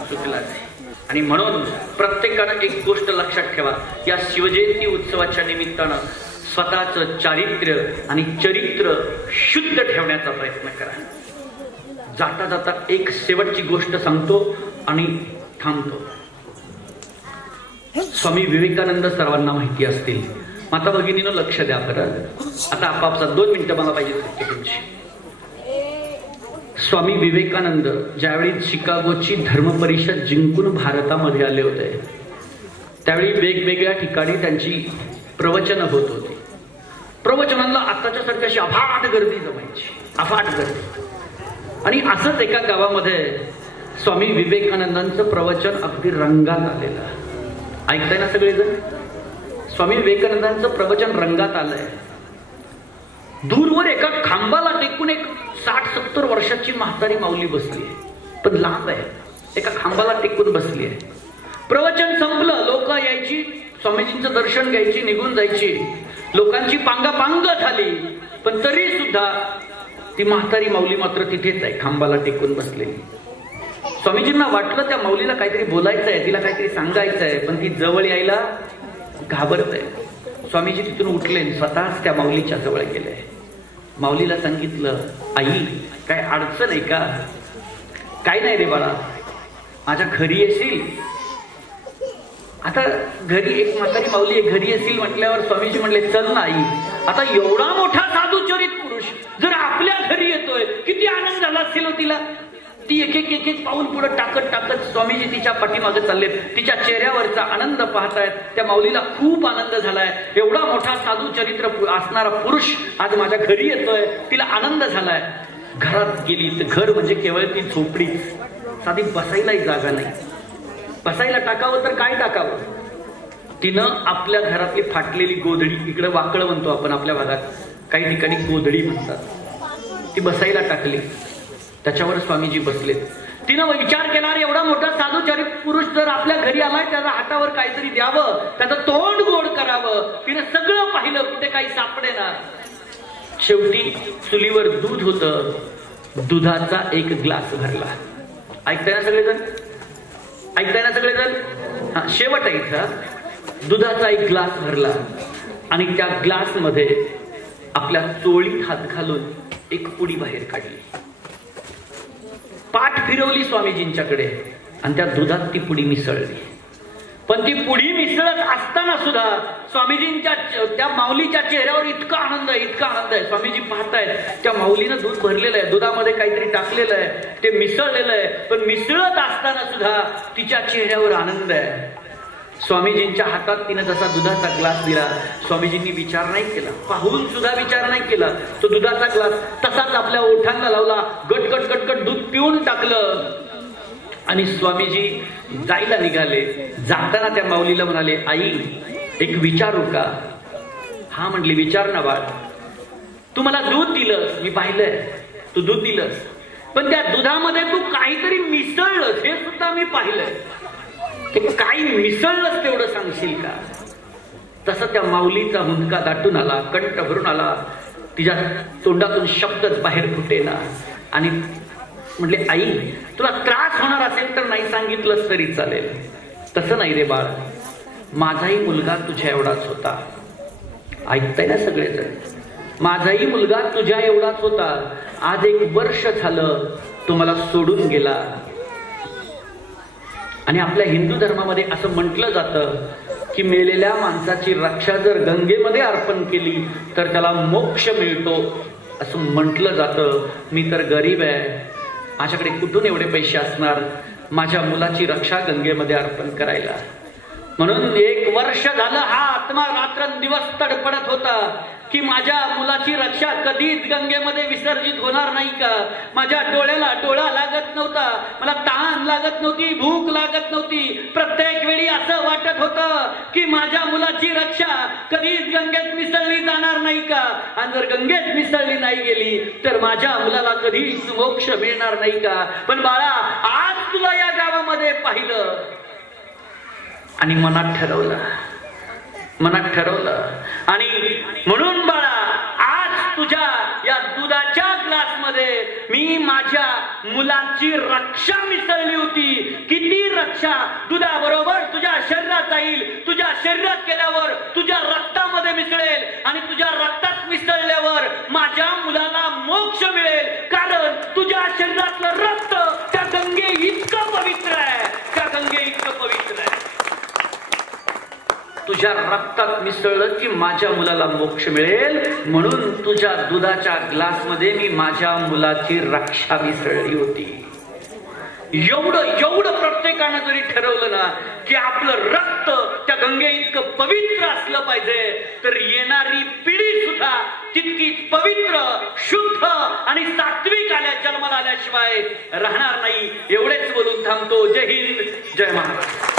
चुकलाच आहे. आणि म्हणून प्रत्येकानं एक गोष्ट लक्षात ठेवा, या शिवजयंती उत्सवाच्या निमित्तानं स्वतःचं चारित्र्य आणि चरित्र शुद्ध ठेवण्याचा प्रयत्न करा. जाता जाता एक शेवटची गोष्ट सांगतो आणि थांबतो. स्वामी विवेकानंद सर्वांना माहिती असतील. माता भगिनीनं लक्ष द्या बरं. आता आपापसात 2 मिनिटं मला पाहिजे तुमची. स्वामी विवेकानंद ज्यावेळी शिकागोची धर्म परिषद जिंकून भारतामध्ये आले होते, त्यावेळी वेगवेगळ्या ठिकाणी त्यांची प्रवचनं होत होती. प्रवचनांना आताच्या सारखी अशी अफाट गर्दी जमायची, अफाट गर्दी. आणि असंच एका गावामध्ये स्वामी विवेकानंदांचं प्रवचन अगदी रंगात आलेलं. ऐकताय ना सगळेजण? स्वामी विवेकानंदांचं प्रवचन रंगात आलंय. दूरवर एका खांबाला टेकून एक 60-70 वर्षाची म्हातारी माऊली बसली आहे, पण लांब आहे, एका खांबाला टेकून बसली आहे. प्रवचन संपलं, लोक यायची, स्वामीजींचं दर्शन घ्यायची, निघून जायची, लोकांची पांगापांग झाली, पण तरी सुद्धा ती म्हातारी माऊली मात्र तिथेच आहे, खांबाला टेकून बसलेली. स्वामीजींना वाटलं त्या माऊलीला काहीतरी बोलायचं आहे, तिला काहीतरी सांगायचं आहे, पण ती जवळ यायला घाबरत आहे. स्वामीजी तिथून उठले, स्वतःच त्या माऊलीच्या जवळ गेले. माऊलीला सांगितलं, आई काय अडचण आहे का? काय नाही रे बाळा, माझ्या घरी येशील? आता घरी एक म्हातारी माऊली घरी येशील म्हटल्यावर स्वामीजी म्हणले, चल ना आई. आता एवढा मोठा साधुचरित पुरुष जर आपल्या घरी येतोय, किती आनंद झाला असेल तिला. ती एक एक एक पाऊल पुढे टाकत टाकत स्वामीजी तिच्या पाठीमागे चाललेत. तिच्या चेहऱ्यावरचा आनंद पाहतायत. त्या माऊलीला खूप आनंद झालाय. एवढा मोठा साधू चरित्र असणारा पुरुष आज माझ्या घरी येतोय, तिला आनंद झालाय. घरात गेली तर घर म्हणजे केवळ ती झोपडी, साधी बसायलाही जागा नाही. बसायला टाकावं तर काय टाकावं? तिनं आपल्या घरातली फाटलेली गोधडी, इकडे वाकळ म्हणतो आपण आपल्या भागात, काही ठिकाणी गोधडी म्हणतात, ती बसायला टाकली. त्याच्यावर स्वामीजी बसले. तिनं विचार केला, एवढा मोठा साधुचारी पुरुष जर आपल्या घरी आलाय, त्याच्या हातावर काहीतरी द्यावं, त्याचं तोंड गोड करावं. तिने सगळं पाहिलं, कुठे काही सापडेना. शेवटी चुलीवर दूध होतं, दुधाचा एक ग्लास भरला. ऐकताय ना सगळेजण? ऐकताय ना सगळेजण? हा शेवट आहे इथं. दुधाचा एक ग्लास भरला आणि त्या ग्लास मध्ये आपल्या चोळीत हात घालून एक पुडी बाहेर काढली. पाठ फिरवली स्वामीजींच्याकडे आणि त्या दुधात ती पुडी मिसळली. पण ती पुडी मिसळत असताना सुद्धा स्वामीजींच्या त्या माऊलीच्या चेहऱ्यावर इतका आनंद आहे, इतका आनंद आहे. स्वामीजी पाहतायत त्या माऊलीनं दूध भरलेलं आहे, दुधामध्ये काहीतरी टाकलेलं आहे, ते मिसळलेलं आहे, पण मिसळत असताना सुद्धा तिच्या चेहऱ्यावर आनंद आहे. स्वामीजींच्या हातात तिने जसा दुधाचा ग्लास दिला, स्वामीजींनी विचार नाही केला, पाहून सुद्धा विचार नाही केला. तो दुधाचा ग्लास तसाच आपल्या ओठांना लावला, गट गट गट गट दूध पिऊन टाकलं आणि स्वामीजी जायला निघाले. जाताना त्या माऊलीला म्हणाले, आई एक विचारू का? हा म्हटली, विचार ना बाळ. तू मला दूध दिलंस, मी पाहिलंय, तू दूध दिलंस, पण त्या दुधामध्ये तू काहीतरी मिसळलंस, हे सुद्धा मी पाहिलंय. ते काही मिसळलंच तेवढं सांगशील का? तसं त्या माऊलीचा हुंदका दाटून आला, कंठ भरून आला, तिच्या तोंडातून शब्दच बाहेर फुटेना आणि म्हटले, आई तुला त्रास होणार असेल तर नाही सांगितलंस तरी चालेल. तसं नाही रे बाळ, माझाही मुलगा तुझ्या एवढाच होता. ऐकताय ना सगळेजण? माझाही मुलगा तुझ्या एवढाच होता. आज 1 वर्ष झालं तो मला सोडून गेला. आणि आपल्या हिंदू धर्मामध्ये असं म्हटलं जातं की मेलेल्या माणसाची रक्षा जर गंगेमध्ये अर्पण केली तर त्याला मोक्ष मिळतो, असं म्हटलं जातं. मी तर गरीब आहे, माझ्याकडे कुठून एवढे पैसे असणार माझ्या मुलाची रक्षा गंगेमध्ये अर्पण करायला? म्हणून 1 वर्ष झालं हा आत्मा रात्रंदिवस तडपडत होता की माझ्या मुलाची रक्षा कधीच गंगेमध्ये विसर्जित होणार नाही का? माझ्या डोळ्याला डोळा लागत नव्हता, मला तहान लागत नव्हती, भूक लागत नव्हती. प्रत्येक वेळी असं वाटत होतं की माझ्या मुलाची रक्षा कधीच गंगेत मिसळली जाणार नाही का? आणि जर गंगेत मिसळली नाही गेली तर माझ्या मुलाला कधीच मोक्ष मिळणार नाही का? पण बाळा, आज तुला या गावामध्ये पाहिलं आणि मनात ठरवलं आणि म्हणून बाळा, आज तुझ्या या दुधाच्या ग्लासमध्ये मी माझ्या मुलाची रक्षा मिसळली होती. किती रक्षा? दुधाबरोबर तुझ्या शरीरात जाईल, तुझ्या शरीरात गेल्यावर तुझ्या रक्तामध्ये मिसळेल आणि तुझ्या रक्तात मिसळल्यावर माझ्या मुलाला मोक्ष मिळेल. कारण तुझ्या शरीरातलं रक्त त्या गंगे इतकं पवित्र आहे, त्या गंगे इतकं पवित्र आहे. तुझ्या रक्तात मिसळलं की माझ्या मुलाला मोक्ष मिळेल, म्हणून तुझ्या दुधाच्या ग्लासमध्ये मी माझ्या मुलाची रक्षा मिसळली होती. एवढं प्रत्येकानं जरी ठरवलं ना की आपलं रक्त त्या गंगे इतकं पवित्र असलं पाहिजे, तर येणारी पिढी सुद्धा तितकीच पवित्र, शुद्ध आणि सात्विक जन्माला आल्याशिवाय राहणार नाही. एवढेच बोलून थांबतो. जय हिंद, जय महाराष्ट्र.